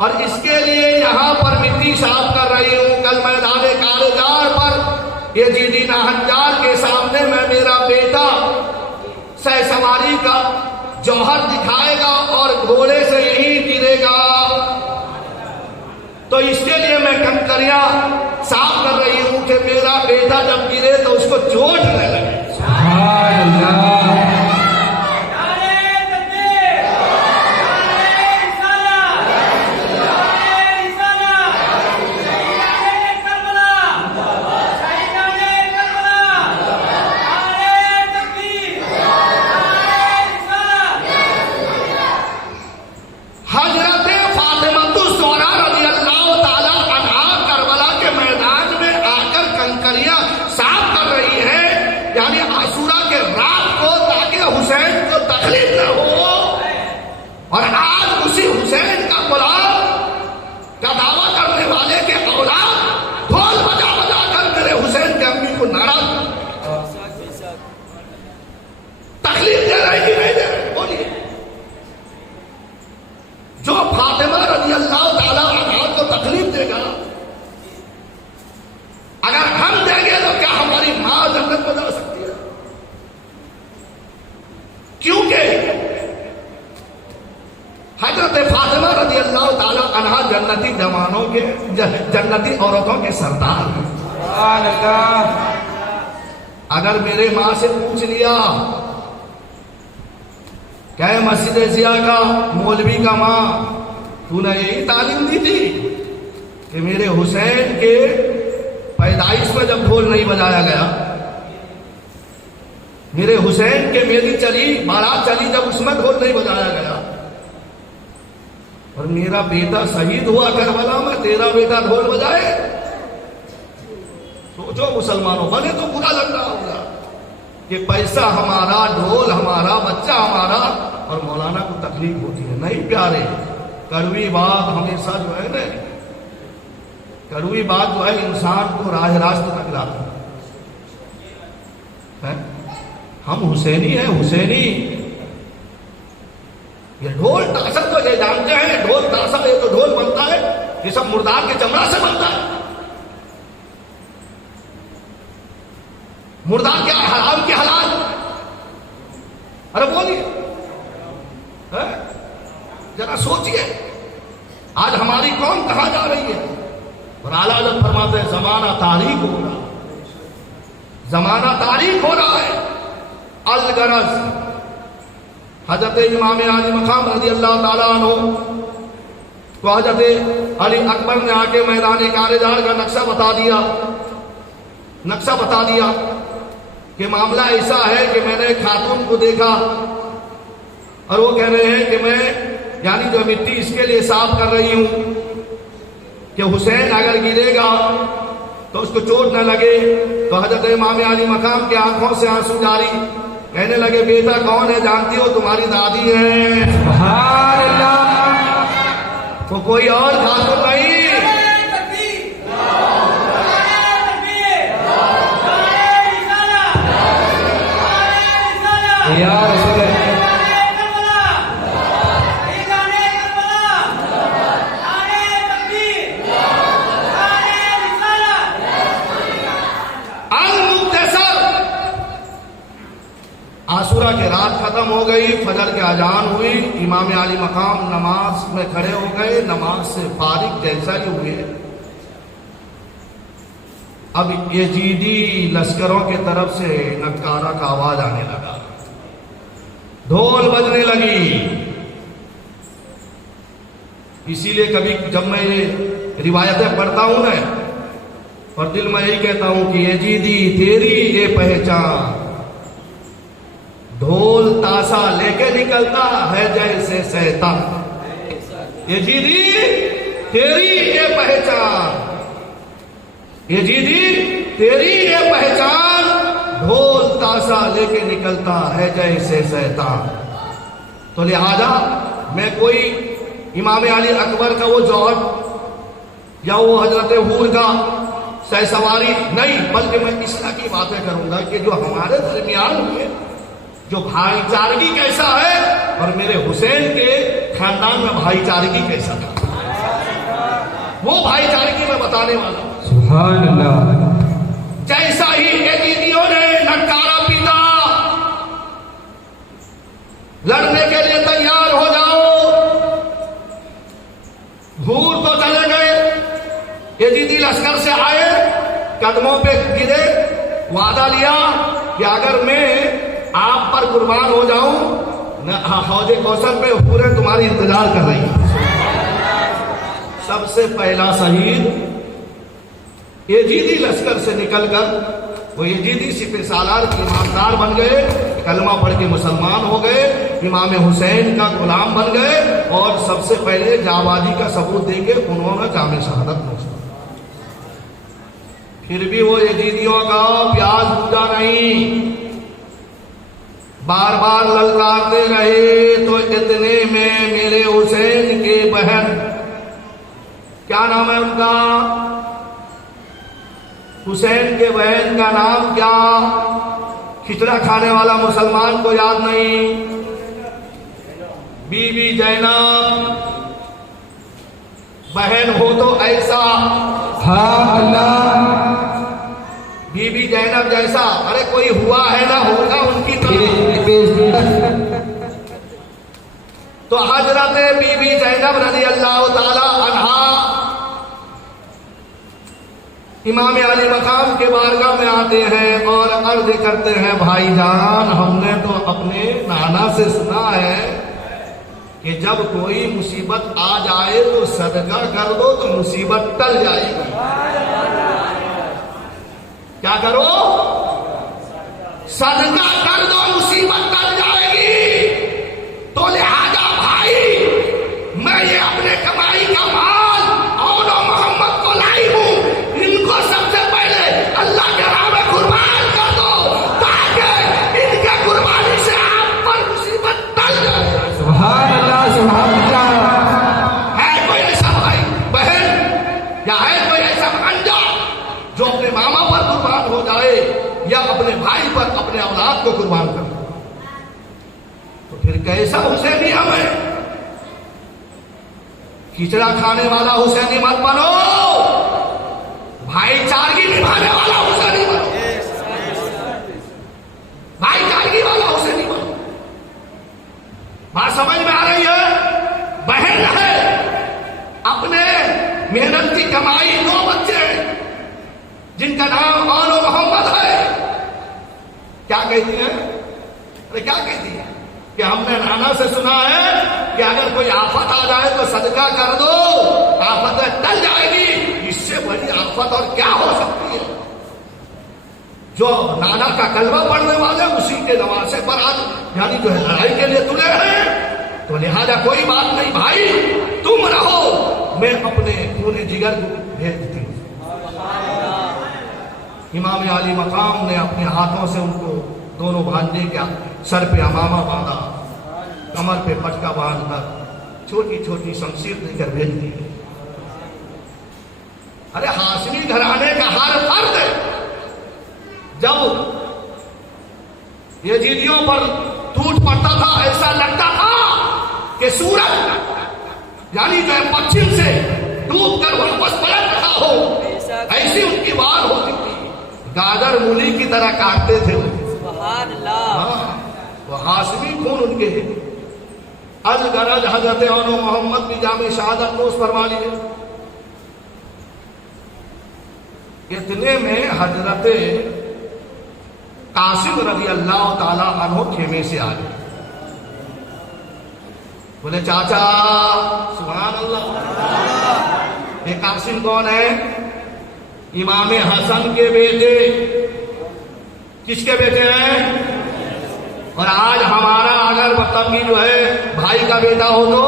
और इसके लिए यहां पर मिट्टी साफ कर रही हूं। कल मैदान कालजार पर यजीदी हज्जाज के सामने मैं मेरा बेटा सह सवारी का जौहर दिखाएगा और घोड़े से यही गिरेगा। तो इसके लिए मैं कंकरियां साफ कर रही हूं कि मेरा बेटा जब गिरे तो उसको चोट न लगे। और आज उसी हुसैन का गुलाम का दावा करने वाले के औलाद ढोल बजा बजा कर मेरे हुसैन के अम्मी को नाराज तकलीफ दे रहे कि नहीं दे रहे? बोलिए। जो फातिमा रज़ी अल्लाह ताला अन्हा को तकलीफ देगा, अगर हम देंगे तो क्या हमारी मां जन्नत में जा सकती है? क्योंकि हजरत फातिमा रज़ी अल्लाह ताला अन्हा जन्नती जवानों के जन्नती औरतों के सरदार हैं। सुभान अल्लाह। अगर मेरे मां से पूछ लिया क्या मस्जिद जिया का मौलवी का मां तूने यही तालीम दी थी कि मेरे हुसैन के पैदाइश में जब ढोल नहीं बजाया गया, मेरे हुसैन के मेरी चली बारात चली जब उसमें ढोल नहीं बजाया गया, और मेरा बेटा शहीद हुआ करबला में तेरा बेटा ढोल बजाए? सोचो मुसलमानों, बने तो बुरा लग रहा होगा कि पैसा हमारा, ढोल हमारा, बच्चा हमारा, और मौलाना को तकलीफ होती है। नहीं प्यारे, कड़वी बात हमेशा जो है ना, कड़वी बात जो है इंसान को राह रास्त तक लाती है। हम हुसैनी हैं, हुसैनी। ये ढोल ताशा तो ये जानते हैं, ढोल ताशा ये तो ढोल बनता है, ये सब मुर्दार के चमड़ा से बनता है। मुर्दार के हराम के हलाल। अरे बोलिए, जरा सोचिए आज हमारी कौम कहां जा रही है। और आला हज़रत फरमाते हैं जमाना तारीख हो रहा, जमाना तारीख हो रहा है। अलगरज हजरत इमाम अली मकाम रज़ी अल्लाह ताला अन्हु को हजरत अली अकबर ने आके मैदान कारजार का नक्शा बता दिया कि मामला ऐसा है कि मैंने खातून को देखा और वो कह रहे हैं कि मैं यानी जो मिट्टी इसके लिए साफ कर रही हूं कि हुसैन अगर गिरेगा तो उसको चोट न लगे। तो हजरत इमाम अली मकाम के आंखों से आंसू जारी, कहने लगे बेटा कौन है? जानती हो तुम्हारी दादी है। सुभान अल्लाह। तो कोई और खातून नहीं। या रसूल अल्लाह। आशूरा की रात खत्म हो गई, फजर की अजान हुई, इमाम अली मकाम नमाज में खड़े हो गए, नमाज से फारिग जैसा ही हुए, अब यजीदी लश्करों की तरफ से नक्कारा का आवाज आने लगा, ढोल बजने लगी। इसीलिए कभी जब मैं ये रिवायतें पढ़ता हूं ना, और दिल में यही कहता हूं कि यजीदी तेरी ये पहचान, ढोल ताशा लेके निकलता है जैसे शैतान। यजीदी तेरी ये पहचान, यजीदी तेरी ये पहचान, ढोल ताशा लेके निकलता है जैसे शैतान। तो लिहाजा मैं कोई इमाम अली अकबर का वो जौहर या वो हजरत हूर का सहसवारी नहीं, बल्कि मैं इस तरह की बातें करूंगा कि जो हमारे दरमियान में जो भाईचारगी कैसा है, और मेरे हुसैन के खानदान में भाईचारगी कैसा था, वो भाईचारगी मैं बताने वाला हूं। सुभान अल्लाह। जैसा ही यजीदियों ने नक्कारा पीटा, लड़ने के लिए तैयार हो जाओ, घूर तो चले गए, यजीदी लश्कर से आए, कदमों पे गिरे, वादा लिया कि अगर मैं आप पर कुर्बान हो जाऊं, हौजे कौसर पे पूरे तुम्हारी इंतजार कर रही है। सबसे पहला शहीद यजीदी लश्कर से निकलकर वो यजीदी सिपह सालार के ईमानदार बन गए, कलमा पढ़ के मुसलमान हो गए, इमाम हुसैन का गुलाम बन गए, और सबसे पहले जाबाजी का सबूत देके उन्होंने जामे शहादत पहुंचा। फिर भी वो यजीदियों का प्यास बुझा नहीं, बार बार ललकारते रहे तो इतने में मेरे हुसैन के बहन, क्या नाम है उनका, हुसैन के बहन का नाम क्या, खिचड़ा खाने वाला मुसलमान को याद नहीं, बीबी जैनब। बहन हो तो ऐसा, हाँ अल्लाह, बीबी जैनब जैसा। अरे कोई हुआ है ना होगा उनकी तरह। तो हजरत बीबी जैनब रज़ी अल्लाह ताला अन्हा इमाम अली मकाम के बारगाह में आते हैं और अर्ज करते हैं, भाईजान हमने तो अपने नाना से सुना है कि जब कोई मुसीबत आ जाए तो सदका कर दो तो मुसीबत टल जाएगी। क्या करो, सदका कर दो मुसीबत टल जाएगी। तो लिहाजा भाई मैं ये अपने कमाई का माल और मोहम्मद को लाई हूं, इनको सबसे पहले अल्लाह के राह में कुर्बान कर दो ताकि इनके कुर्बानी से आप पर मुसीबत टल जाए। सुभान अल्लाह, सुभान अल्लाह। है कोई ऐसा भाई बहन या है कोई ऐसा अंजा जो अपने मामा पर कुर्बान हो जाए या अपने भाई पर, अपने औलाद को कुर्बान कर दे? तो फिर कैसा हुसैनी हम है? खिचड़ा खाने वाला हुसैनी मत बनो, भाईचारगी निभाने वाला हुसैनी बनो, भाईचारगी वाला हुसैनी बनो। बात समझ में आ रही है? बहन है, अपने मेहनत की कमाई, 2 बच्चे जिनका नाम आलो मोहम्मद है, क्या कहती है? अरे क्या कहती है कि हमने नाना से सुना है कि अगर कोई आफत आ जाए तो सदका कर दो, आफत टल जाएगी। इससे बड़ी आफत और क्या हो सकती है? जो नाना का कलमा पढ़ने वाले उसी के नवासे पर आज यानी जो है लड़ाई के लिए तुले हैं। तो लिहाजा कोई बात नहीं भाई, तुम रहो, मैं अपने खून जिगर को भेजती हूं। इमाम अली मकाम ने अपने हाथों से उनको दोनों भांजे के सर पे अमामा बांधा, कमर पे पटका बांधकर छोटी छोटी शमशीर देकर भेज दी। अरे हाशमी घराने का हर फर्द जब यजीदियों पर टूट पड़ता था, ऐसा लगता था कि सूरज यानी जो है पश्चिम से डूब कर वापस पलट रहा हो, ऐसी उनकी बात होती थी। गाजर मूली की तरह काटते थे वो। वो हाशमी खून उनके अज गरज हजरत औनो मोहम्मद की जामे शहादत नोश फरमा लिए। इतने में हजरत कासिम रज़ी अल्लाह ताला अन्हु खेमे से आ गए। बोले चाचा, सुभान अल्लाह। ये कासिम कौन है? इमाम हसन के बेटे। किसके बेटे हैं? और आज हमारा अगर मतलब कि जो है भाई का बेटा हो तो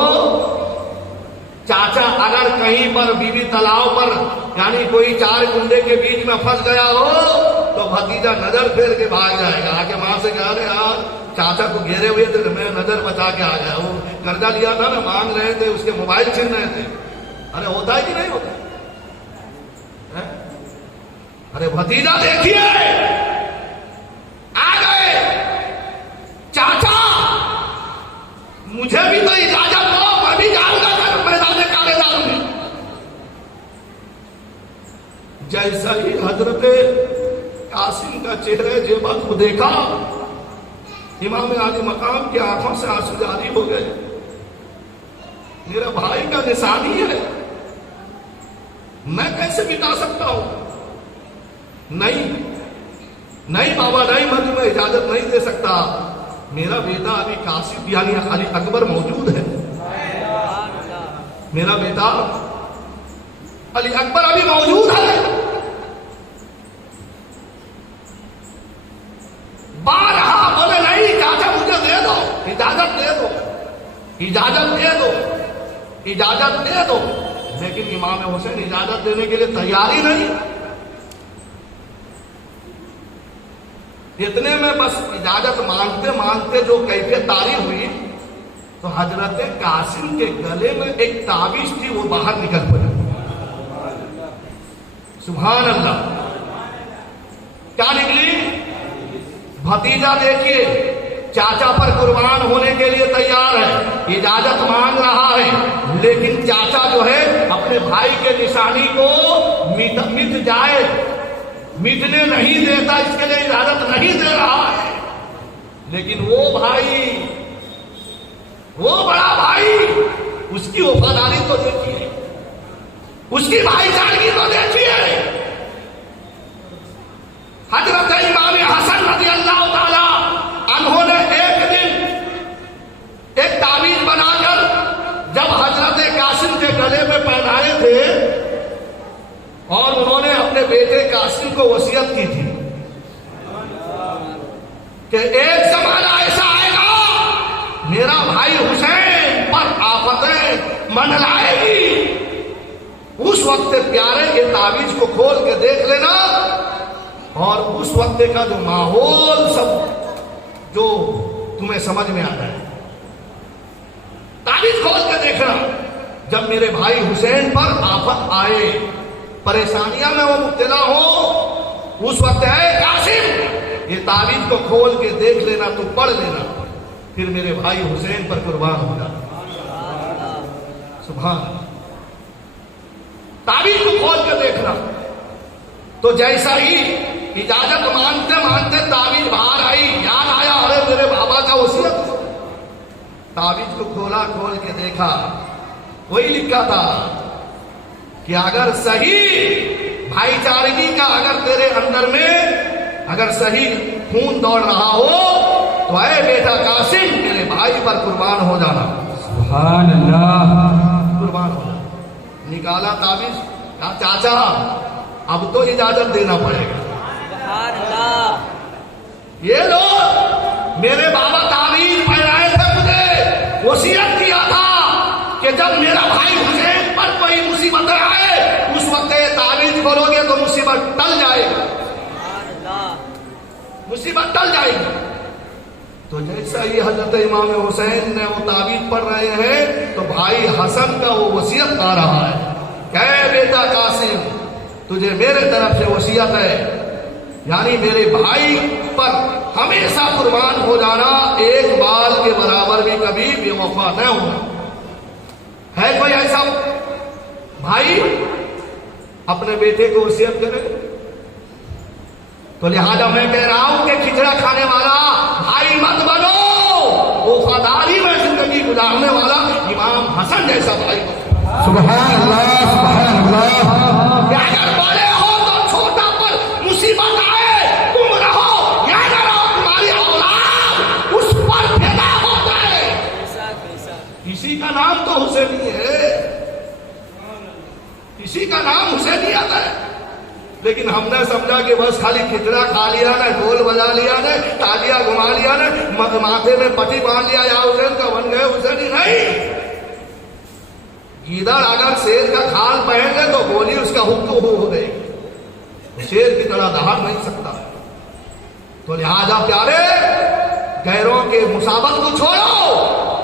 चाचा अगर कहीं पर बीबी तालाब पर यानी कोई 4 कुंडे के बीच में फंस गया हो तो भतीजा नजर फेर के भाग जाएगा। आके मां से कहा, अरे यार चाचा को घेरे हुए थे, मैं नजर बचा के आ गया। वो कर्जा लिया था ना, मांग रहे थे, उसके मोबाइल छीन रहे थे। अरे होता है कि नहीं होता है? अरे भतीजा देखिए आ गए, चाचा मुझे भी तो इजाजत दो, मैं भी जाऊंगा मैदान कारेदार में। जैसा ही हजरत कासिम का चेहरे जेबत को देखा, इमाम आली मकाम की आंखों से आंसू जारी हो गए। मेरा भाई का निशानी है, मैं कैसे मिटा सकता हूं? नहीं नहीं बाबा नहीं, मैं तुम्हें इजाजत नहीं दे सकता। मेरा बेटा अभी कासिम यानी अली अकबर मौजूद है, मेरा बेटा अली अकबर अभी मौजूद है। बारहा बोले नहीं चाचा मुझे दे दो, इजाजत दे दो, इजाजत दे दो, इजाजत दे दो। लेकिन इमाम हुसैन इजाजत देने के लिए तैयार ही नहीं। इतने में बस इजाजत मांगते मांगते जो कैफियत तारी हुई तो हजरत कासिम के गले में एक ताबीज थी, वो बाहर निकल पड़ी। सुभान अल्लाह। क्या निकली? भतीजा देखिए चाचा पर कुर्बान होने के लिए तैयार है, इजाजत मांग रहा है, लेकिन चाचा जो है अपने भाई के निशानी को मिट जाए, मिटने नहीं देता, इसके लिए इजाजत नहीं दे रहा है। लेकिन वो भाई, वो बड़ा भाई, उसकी वफादारी तो देखिए, उसकी भाईचारगी तो देखिए। हजरत इमाम हसन रज़ी अल्लाह ताला उन्होंने एक दिन एक ताबीज बनाकर जब हजरत कासिम के गले में पहनाए थे और उन्होंने अपने बेटे कासिम को वसीयत की थी कि एक जमाना ऐसा आएगा मेरा भाई हुसैन पर आफतें मंडलाएगी, उस वक्त प्यारे ये ताबीज को खोल के देख लेना और उस वक्त का जो माहौल सब जो तुम्हें समझ में आता है, ताबीज खोल के देखना। जब मेरे भाई हुसैन पर आफत आए, परेशानियां में वो मुब्तला हो, उस वक्त है कासिम, ये ताबीज को खोल के देख लेना, तू पढ़ लेना, फिर मेरे भाई हुसैन पर कुर्बान हो जाना। सुभान। ताबीज को खोल के देखना। तो जैसा ही इजाजत मांगते मांगते ताबीज बाहर आई, याद आया अरे मेरे बाबा का वसीयत। ताबीज को खोला, खोल के देखा, वही लिखा था कि अगर सही भाईचारगी का अगर तेरे अंदर में अगर सही खून दौड़ रहा हो तो ऐ बेटा कासिम मेरे भाई पर कुर्बान हो जाना। सुभान अल्लाह। कुर्बान हो जाना। निकाला ताबीज, कहा चाचा अब तो इजाजत देना पड़ेगा। ये लो, मेरे बाबा ताबीज पहनाए थे, मुझे वसीयत किया था कि जब मेरा भाई हुसैन पर कोई मुसीबत आए उस वक्त ये ताबीज खोलोगे तो मुसीबत टल जाएगी, मुसीबत टल जाएगी। तो जैसा ही हजरत इमाम हुसैन ने वो ताबीज पढ़ रहे हैं तो भाई हसन का वो वसीयत आ रहा है, कहे बेटा कासिम तुझे मेरे तरफ से वसीयत है, यानी मेरे भाई पर हमेशा कुर्बान हो जाना, एक बाल के बराबर भी कभी बेवफा न होना। है कोई ऐसा भाई अपने बेटे को वसीयत करे? तो लिहाजा मैं कह रहा हूं कि खिचड़ा खाने वाला भाई मत बनो, वफादारी में जिंदगी गुजारने वाला इमाम हसन जैसा भाई बनो। सुभान अल्लाह, सुभान अल्लाह। अगर बड़े हो तो छोटा पर मुसीबत आए तुम रहो या न रहो, तुम्हारी औलाद उस पर पैदा हो जाए। किसी का नाम तो हुसैनी है, किसी का नाम हुसैनियत है, लेकिन हमने समझा कि बस खाली खिचड़ा खा लिया ना, ढोल बजा लिया ना, तालियां घुमा लिया ना, माथे में पट्टी बांध लिया या हुसैन का बन गए हुसैनी। नहीं, इधर अगर शेर का खाल पहन ले तो गोली उसका हुक्म हो गई, शेर की तरह दहाड़ नहीं सकता। तो लिहाजा प्यारे गैरों के मुसाबत को छोड़ो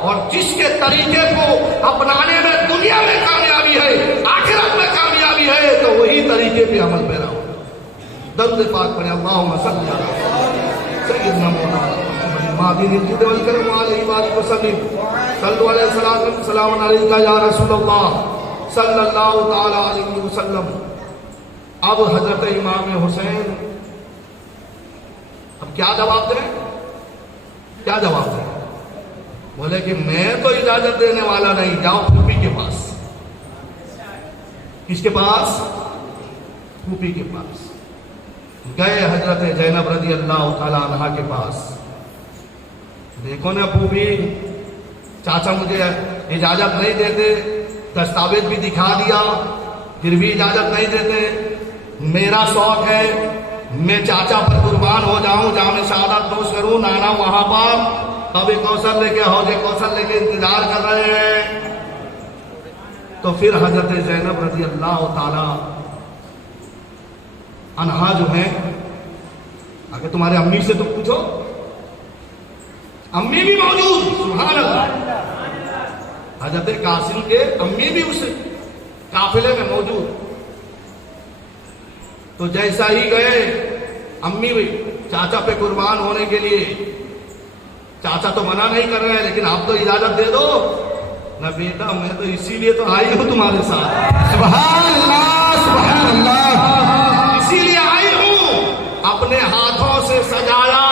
और जिसके तरीके को अपनाने में दुनिया में कामयाबी है, आखिरत में कामयाबी है, तो वही तरीके पे अमल पैदा हो। दर्द पाक पढ़े अल्लाहुम्मा सल्ली अला सय्यिदना मौलाना मादिन जिद वल करम अलैहि व सल्लम सल्लु अलैहि सलाम अलैका या रसूलल्लाह सल्लल्लाहु तआला अलैहि वसल्लम। अब हजरत इमाम हुसैन अब क्या जवाब दें? क्या जवाब दें? बोले कि मैं तो इजाजत देने वाला नहीं, जाओ फूफी के पास। किसके पास? फूफी के पास। गए हजरत जैनब रज़ी अल्लाह तआला अन्हा के पास। देखो ना फूफी, चाचा मुझे इजाजत नहीं देते, दस्तावेज भी दिखा दिया, फिर भी इजाजत नहीं देते। मेरा शौक है मैं चाचा पर कुर्बान हो जाऊं, जामे शहादत नोश करूं, नाना वहां पर कभी कौशल लेके हौजे कौशल लेके इंतजार कर रहे हैं। तो फिर हजरत जैनब रज़ी अल्लाह तआला अन्हा जो है, अगर तुम्हारे अम्मी से तुम पूछो, अम्मी भी मौजूद, सुभान अल्लाह, हजरत कासिम के अम्मी भी उस काफिले में मौजूद। तो जैसा ही गए अम्मी भी चाचा पे कुर्बान होने के लिए, चाचा तो मना नहीं कर रहे हैं लेकिन आप तो इजाजत दे दो ना। बेटा मैं तो इसीलिए तो आई हूं तुम्हारे साथ, सुभान अल्लाह, सुभान अल्लाह। इसीलिए आई हूं। अपने हाथों से सजाया,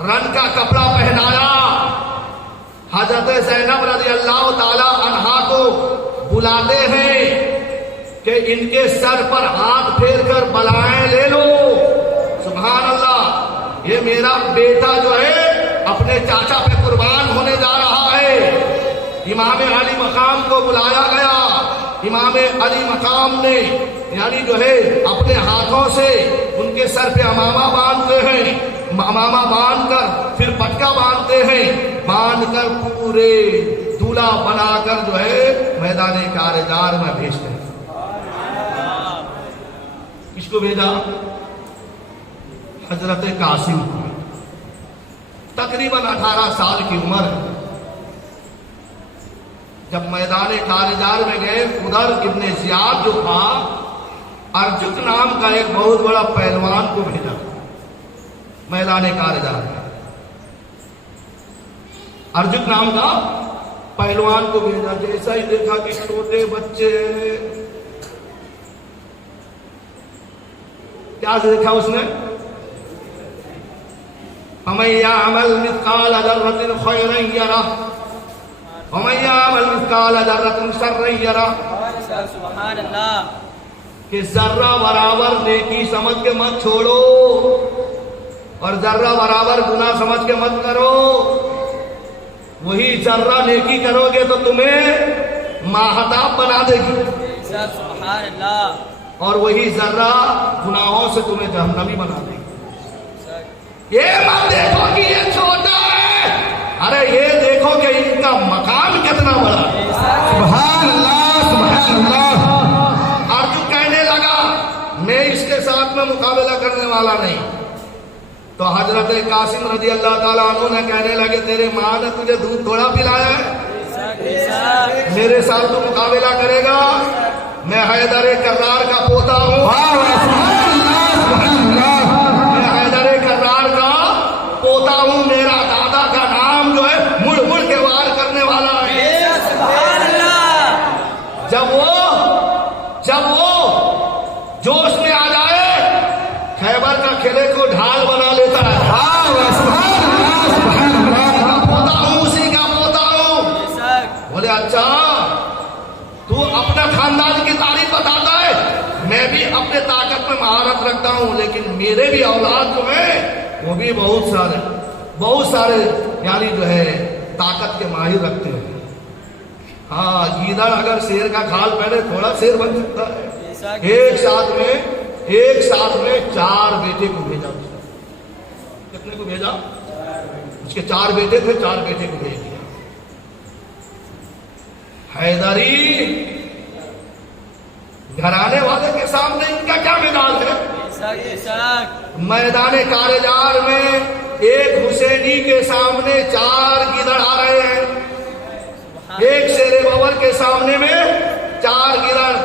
रंग का कपड़ा पहनाया, हजरत ज़ैनब रज़ी अल्लाह ताला अन्हा को बुलाते हैं कि इनके सर पर हाथ फेर कर बलाएं ले लो। सुभान अल्लाह, ये मेरा बेटा जो है अपने चाचा पे कुर्बान होने जा रहा है। इमाम अली मकाम को बुलाया गया। इमाम अली मकाम ने यानी जो है अपने हाथों से उनके सर पे अमामा बांधते हैं, अमामा बांधकर फिर पटका बांधते हैं, बांधकर पूरे दूल्हा बनाकर जो है मैदान कारजार में भेजते हैं। किसको भेजा? हजरत कासिम को। तकरीबन 18 साल की उम्र है। जब मैदान कारजार में गए, उधर इब्ने ज़ियाद जो था, अर्जुक नाम का एक बहुत बड़ा पहलवान को भेजा मैदान कारजार में। अर्जुक नाम का पहलवान को भेजा। जैसा ही देखा कि छोटे बच्चे, क्या देखा उसने? हमें यामल मिस्काल दर्रतिन खैरन यरा, हमें यामल मिस्काल दर्रतिन शर्रन यरा। सुभान अल्लाह। कि जर्रा बराबर नेकी समझ के मत छोड़ो और जर्रा बराबर गुनाह समझ के मत करो। वही जर्रा नेकी करोगे तो तुम्हें माहताब बना देगी, सुभान अल्लाह। और वही जर्रा गुनाहों से तुम्हें जहन्नमी बना देगी। ये मत देखो कि ये छोटा है, अरे ये देखो कि इनका मकान कितना बड़ा है। सुभान अल्लाह, सुभान अल्लाह। अर्जुन कहने लगा मैं इसके साथ में मुकाबला करने वाला नहीं। तो हजरत कासिम रज़ी अल्लाह ताला अन्हु ने कहने लगे तेरे माँ ने तुझे दूध थोड़ा पिलाया है, मेरे साथ तू मुकाबला करेगा? मैं हैदर कर्रार का पोता हूँ, मैं हैदर कर्रार का पोता हूँ। मेरा दादा का नाम जो है मुड़ मुड़ के वार करने वाला है। जब वो जोश में आ जाए, खैबर का किले को ढाल बना लेता है। पोता हूँ, उसी का पोता हूँ। बोले अच्छा, तू अपना खानदान की तारीफ बताता है, मैं भी अपने ताकत में महारत रखता हूँ, लेकिन मेरे भी औलाद जो है वो भी बहुत सारे यानी जो है ताकत के माहिर रखते हैं। हाँ, गीदड़ अगर शेर का खाल पहने थोड़ा शेर बन सकता है। एक साथ में 4 बेटे को भेजा। कितने को भेजा? उसके 4 बेटे थे, 4 बेटे को भेज दिया। हैदरी घराने वाले के सामने इनका क्या मिजाज है? मैदान कारजार में एक हुसैनी के सामने 4 गिदड़ आ रहे हैं, एक शेरे बबर के सामने में 4 गिदड़।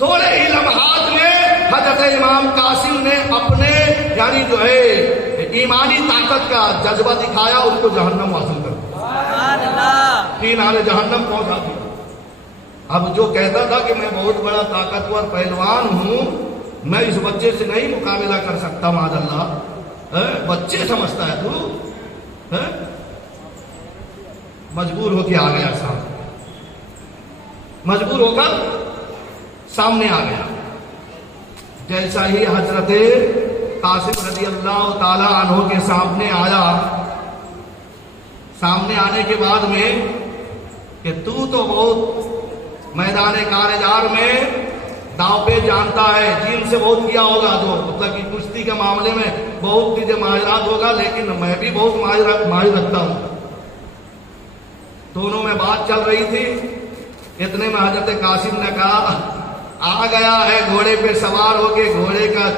थोड़े ही लम्हात में हजरत इमाम कासिम ने अपने यानी जो है ईमानी ताकत का जज्बा दिखाया, उसको जहन्नम हासिल कर दिया, 3 आने जहन्नम पहुंचा दिया। अब जो कहता था कि मैं बहुत बड़ा ताकतवर पहलवान हूं, मैं इस बच्चे से नहीं मुकाबला कर सकता, मादल्ला बच्चे समझता है तू, मजबूर होकर आ गया सामने, मजबूर होकर सामने आ गया। जैसा ही हजरत कासिम रज़ी अल्लाह ताला अन्हु के सामने आया, सामने आने के बाद में कि तू तो बहुत मैदान कारजार में दाव पे जानता है, जिन से बहुत किया होगा, तो मतलब कि कुश्ती के मामले में बहुत चीजें माहिरात होगा, लेकिन मैं भी बहुत माहिर रखता हूं। दोनों में बात चल रही थी। इतने में हजरत कासिम ने कहा आ गया है घोड़े पे सवार होके, घोड़े का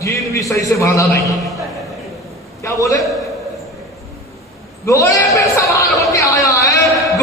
जीन भी सही से बांधा नहीं। क्या बोले? घोड़े पे सवार होके आया है,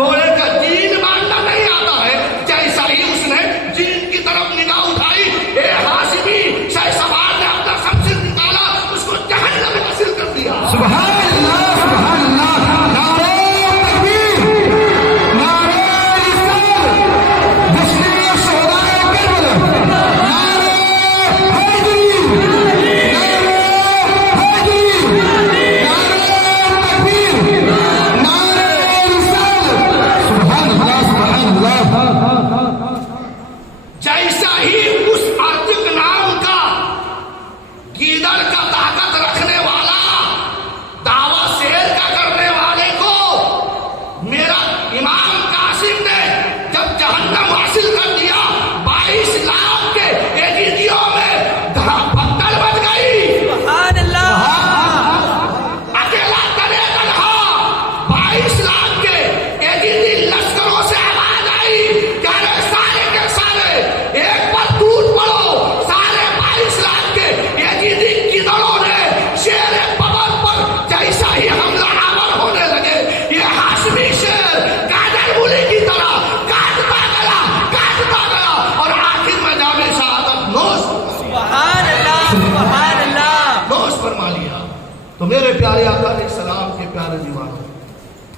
मेरे प्यारे आका अलैहिस्सलाम के प्यारे दीवानों,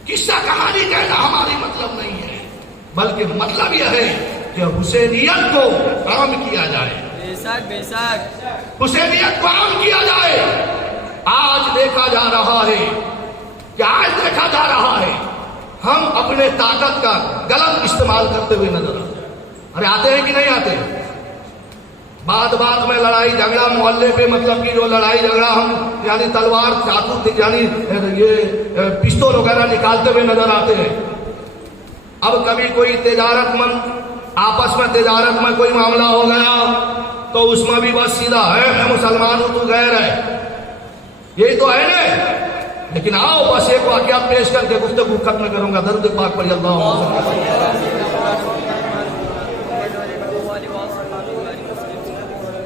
किस्सा कहानी कहना हमारी मतलब नहीं है, बल्कि मतलब यह है कि हुसैनियत को आम किया जाए। बेशक बेशक हुसैनियत को आम किया जाए। आज देखा जा रहा है कि हम अपने ताकत का गलत इस्तेमाल करते हुए नजर आते हैं। अरे आते हैं कि नहीं आते? बात बात में लड़ाई झगड़ा, मोहल्ले पे मतलब कि जो लड़ाई झगड़ा हम यानी तलवार चाकू यानी ये पिस्तौल वगैरह निकालते हुए नजर आते हैं। अब कभी कोई तिजारतमंद आपस में तिजारत में कोई मामला हो गया तो उसमें भी बस सीधा है मैं मुसलमान हूं तू गैर है, यही तो है ना। लेकिन आओ बस एक वाकया पेश करके गुफ्तगू खत्म करूंगा। दरूद पाक पर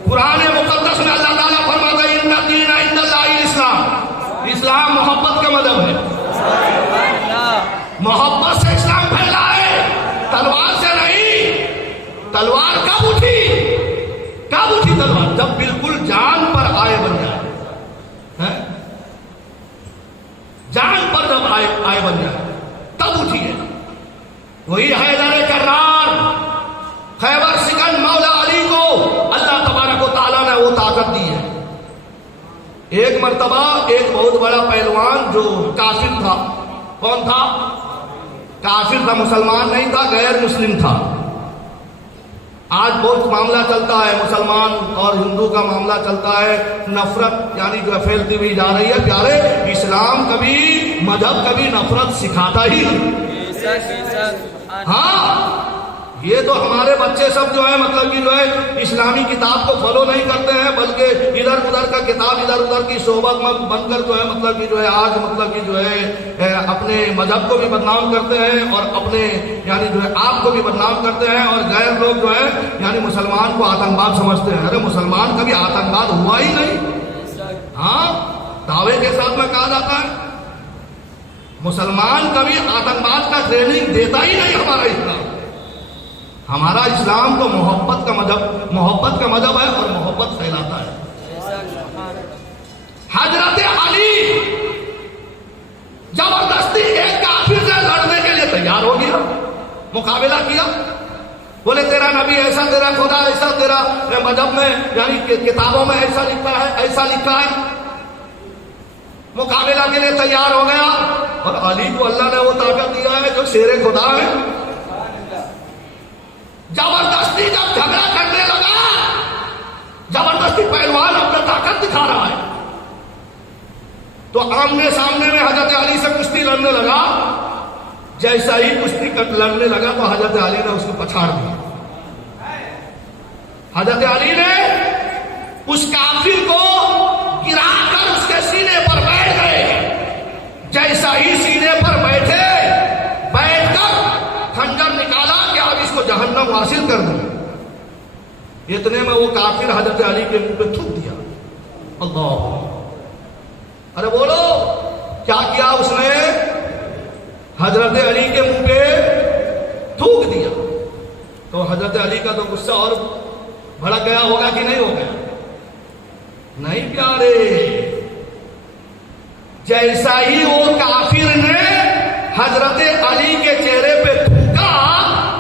कुरान मुकद्दस में अल्लाह ताला फरमाता है इन्ना दीन इंदल्लाहिल इस्लाम। इस्लाम मोहब्बत का मजहब है। मोहब्बत से इस्लाम फैला है, तलवार से नहीं। तलवार कब उठी तलवार? जब बिल्कुल जान पर आए बन जाए, है? जान पर जब आए बन जाए तब उठी है। वही हैदर कर्रार, खैबर सिकंद मौला अली को अल्लाह तबारक व तआला ने वो ताकत दी है। एक मर्तबा एक बहुत बड़ा पहलवान जो काफिर था, कौन था? काफिर था, मुसलमान नहीं था, गैर मुस्लिम था। आज बहुत मामला चलता है, मुसलमान और हिंदू का मामला चलता है, नफरत यानी जो फैलती हुई जा रही है। प्यारे, इस्लाम कभी मजहब कभी नफरत सिखाता ही नहीं। हाँ, ये तो हमारे बच्चे सब जो है मतलब कि जो है इस्लामी किताब को फॉलो नहीं करते हैं, बल्कि इधर उधर का किताब इधर उधर की सोबत में बनकर जो है मतलब कि जो है आज मतलब कि जो है अपने मजहब को भी बदनाम करते हैं और अपने यानी जो है आप को भी बदनाम करते हैं। और गैर लोग जो है यानी मुसलमान को आतंकवाद समझते हैं। अरे मुसलमान कभी आतंकवाद हुआ ही नहीं। हाँ, दावे के साथ में कहा जाता है मुसलमान कभी आतंकवाद का ट्रेनिंग देता ही नहीं। हमारा इस्लाम तो मोहब्बत का मजहब है और मोहब्बत फैलाता है। हजरत अली जबरदस्ती एक काफिर से लड़ने के लिए तैयार हो गया, मुकाबला किया। बोले तेरा नबी ऐसा, तेरा खुदा ऐसा, तेरा मजहब में यानी किताबों में ऐसा लिखा है। मुकाबला के लिए तैयार हो गया और अली को अल्लाह ने वो ताकत दिया है जो शेरे खुदा है। जबरदस्ती जब झगड़ा करने लगा, जबरदस्ती पहलवान अपना ताकत दिखा रहा है, तो आमने सामने में हजरत अली से कुश्ती लड़ने लगा। जैसा ही कुश्ती लड़ने लगा तो हजरत अली ने उसको पछाड़ दिया। हजरत अली ने उस काफिर को गिराकर उसके सीने पर बैठ गए। जैसा ही सीने पर बैठकर खंजर निकाला कि अब इसको जहन्नम हासिल कर दूं। इतने में वो काफिर हजरत अली के मुंह पे थूक दिया। अल्लाह, अरे बोलो क्या किया उसने? हजरत अली के मुंह पे थूक दिया। तो हजरत अली का तो गुस्सा और भड़क गया होगा कि नहीं हो गया? नहीं प्यारे, जैसा ही वो काफिर ने हजरत अली के चेहरे पे थूका,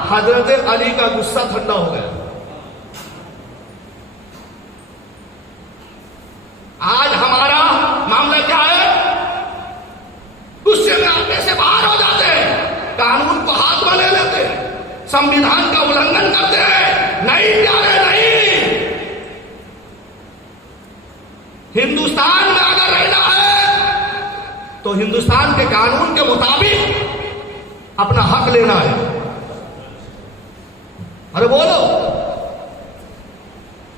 हजरत अली का गुस्सा ठंडा हो गया। आज हमारा मामला क्या है? गुस्से में आने से बाहर हो जाते हैं, कानून को हाथ में ले लेते हैं, संविधान का उल्लंघन करते हैं। नहीं प्यारे, नहीं। हिंदुस्तान में अगर रहना है तो हिंदुस्तान के कानून के मुताबिक अपना हक लेना है। अरे बोलो,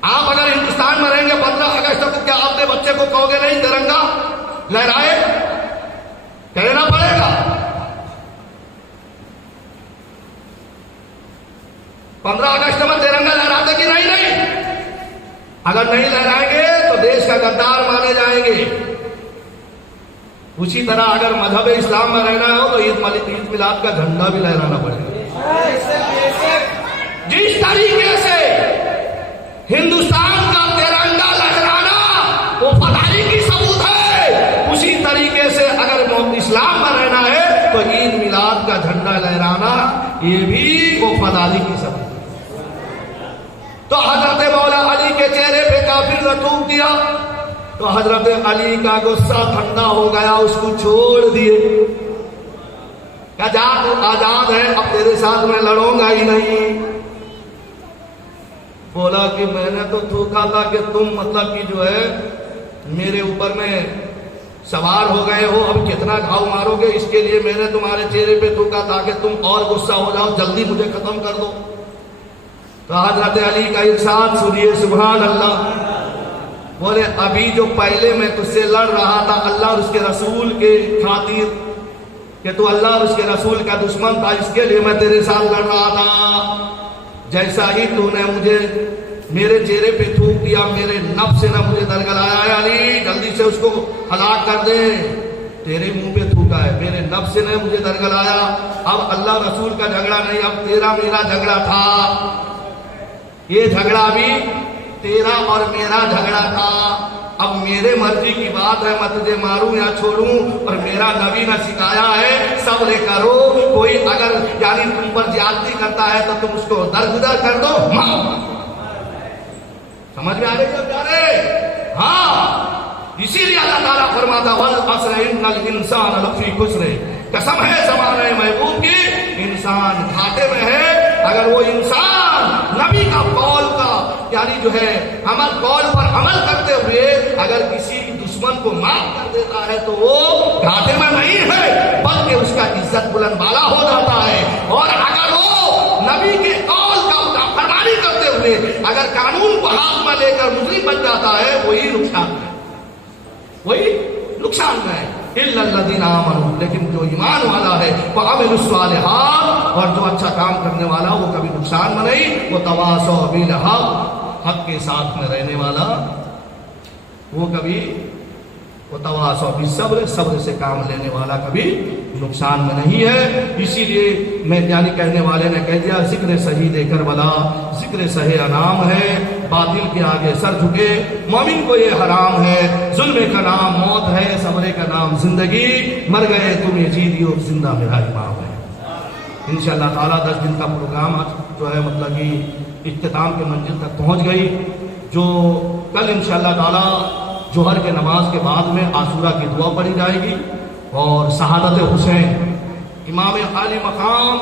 आप अगर हिंदुस्तान में रहेंगे 15 अगस्त को, क्या आपने बच्चे को कहोगे नहीं तिरंगा लहराए? कहना पड़ेगा। 15 अगस्त में तिरंगा लहराते कि नहीं? अगर नहीं लहराएंगे तो देश का गद्दार माने जाएंगे। उसी तरह अगर मजहब इस्लाम में रहना हो तो ईद मिलाद का झंडा भी लहराना पड़ेगा। जिस तरीके से हिंदुस्तान का तिरंगा लहराना वो फदाई की सबूत है, उसी तरीके से अगर इस्लाम में रहना है तो ईद मिलाद का झंडा लहराना ये भी वफादारी की सब। तो हजरत मौला अली के चेहरे पे काफिर ने थूक दिया तो हजरत अली का गुस्सा ठंडा हो गया, उसको छोड़ दिए। क्या जा तू आजाद है, अब तेरे साथ मैं लड़ूंगा ही नहीं। बोला कि मैंने तो थूका था कि तुम मतलब कि जो है मेरे ऊपर में सवार हो गए हो, अब कितना घाव मारोगे, इसके लिए मैंने तुम्हारे चेहरे पे थूका ताकि तुम और गुस्सा हो जाओ, जल्दी मुझे खत्म कर दो। तो हजरत अली का इरशाद सुनिए, सुभान अल्लाह। बोले अभी जो पहले मैं तुझसे लड़ रहा था अल्लाह और उसके रसूल के खातिर कि तू अल्लाह और उसके रसूल का दुश्मन था, इसके लिए मैं तेरे साथ लड़ रहा था। जैसा ही तूने मुझे मेरे चेहरे पे थूक दिया, मेरे नफ्स से ना मुझे दरगलाया है, अली जल्दी से उसको हलाक कर दे। तेरे मुंह पे थूका है, मेरे नफ्स से ने मुझे दरगलाया। अब अल्लाह रसूल का झगड़ा नहीं, अब तेरा मेरा झगड़ा था। ये झगड़ा भी तेरा और मेरा झगड़ा था। अब मेरे मर्जी की बात है, मैं तुझे मारूं या छोड़ूं, और मेरा नबी ने सिखाया है सब्र करो। कोई अगर यानी तुम पर ज्यादती करता है तो तुम उसको दरगुदर कर दो, समझ में आ रही है प्यारे? हाँ, इसीलिए अल्लाह ताला फरमाता वल अस्र इन्नल इंसान लफी खुस्र, कसम है ज़माने महबूब की इंसान घाटे में है। अगर वो इंसान नबी का कौल का यानी जो है अमल कौल पर अमल करते हुए अगर किसी दुश्मन को माफ कर देता है तो वो घाटे में नहीं है, बल्कि उसका इज्जत बुलंद वाला हो जाता है। और अगर वो नबी के कौल का फरमानी करते हुए अगर कानून को हाथ में लेकर मुजरिम बन जाता है, वही नुकसान है, वही नुकसान है। इल्लल्लज़ीना आमनू, लेकिन जो ईमान वाला है वो अमिलुस्सालिहात, और जो अच्छा काम करने वाला वो कभी नुकसान में नहीं, वो तवासौ बिल हक, हक के साथ में रहने वाला वो कभी, वो तवासौ बिस सब्र, सब्र से काम लेने वाला कभी नुकसान में नहीं है। इसीलिए मैं यानी कहने वाले ने कह दिया जिक्र शहीद करबला जिक्र सहे अनाम है, बातिल के आगे सर झुके मोमिन को ये हराम है। जुल्म का नाम मौत है, सब्र का नाम जिंदगी, मर गए तुम यजीदी और जिंदा मेरा इमाम है। इंशाअल्लाह ताला 10 दिन का प्रोग्राम आज जो है मतलब कि इख्तिताम के मंजिल तक पहुंच गई। जो कल इंशाअल्लाह ताला जोहर के नमाज के बाद में आशूरा की दुआ पढ़ी जाएगी और शहादत हुसैन, इमाम आली मकाम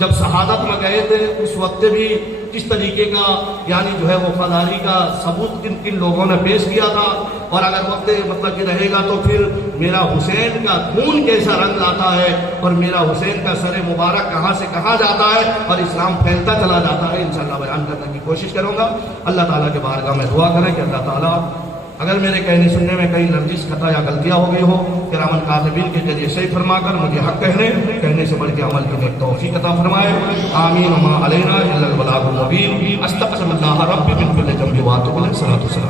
जब शहादत में गए थे उस वक्त भी किस तरीके का यानी जो है वफादारी का सबूत किन किन लोगों ने पेश किया था। और अगर वक्त मतलब कि रहेगा तो फिर मेरा हुसैन का खून कैसा रंग लाता है और मेरा हुसैन का सर मुबारक कहाँ से कहाँ जाता है और इस्लाम फैलता चला जाता है, इंशाअल्लाह बयान करने की कोशिश करूँगा। अल्लाह ताला के बारगाह में दुआ करें कि अल्लाह ताला अगर मेरे कहने सुनने में कहीं लर्जिश खता या गलतियां हो गई हो किरामन कातिबीन के जरिए सही फरमाकर मुझे हक कहने से बढ़ के अमल की तौफीक अता फरमाए। आमीन। मा अलैना इल्लल बलागुल मुबीन। अस्तगफिरुल्लाह रब्बी मिन कुल्लि ज़ंबि व अतूबु इलैहि।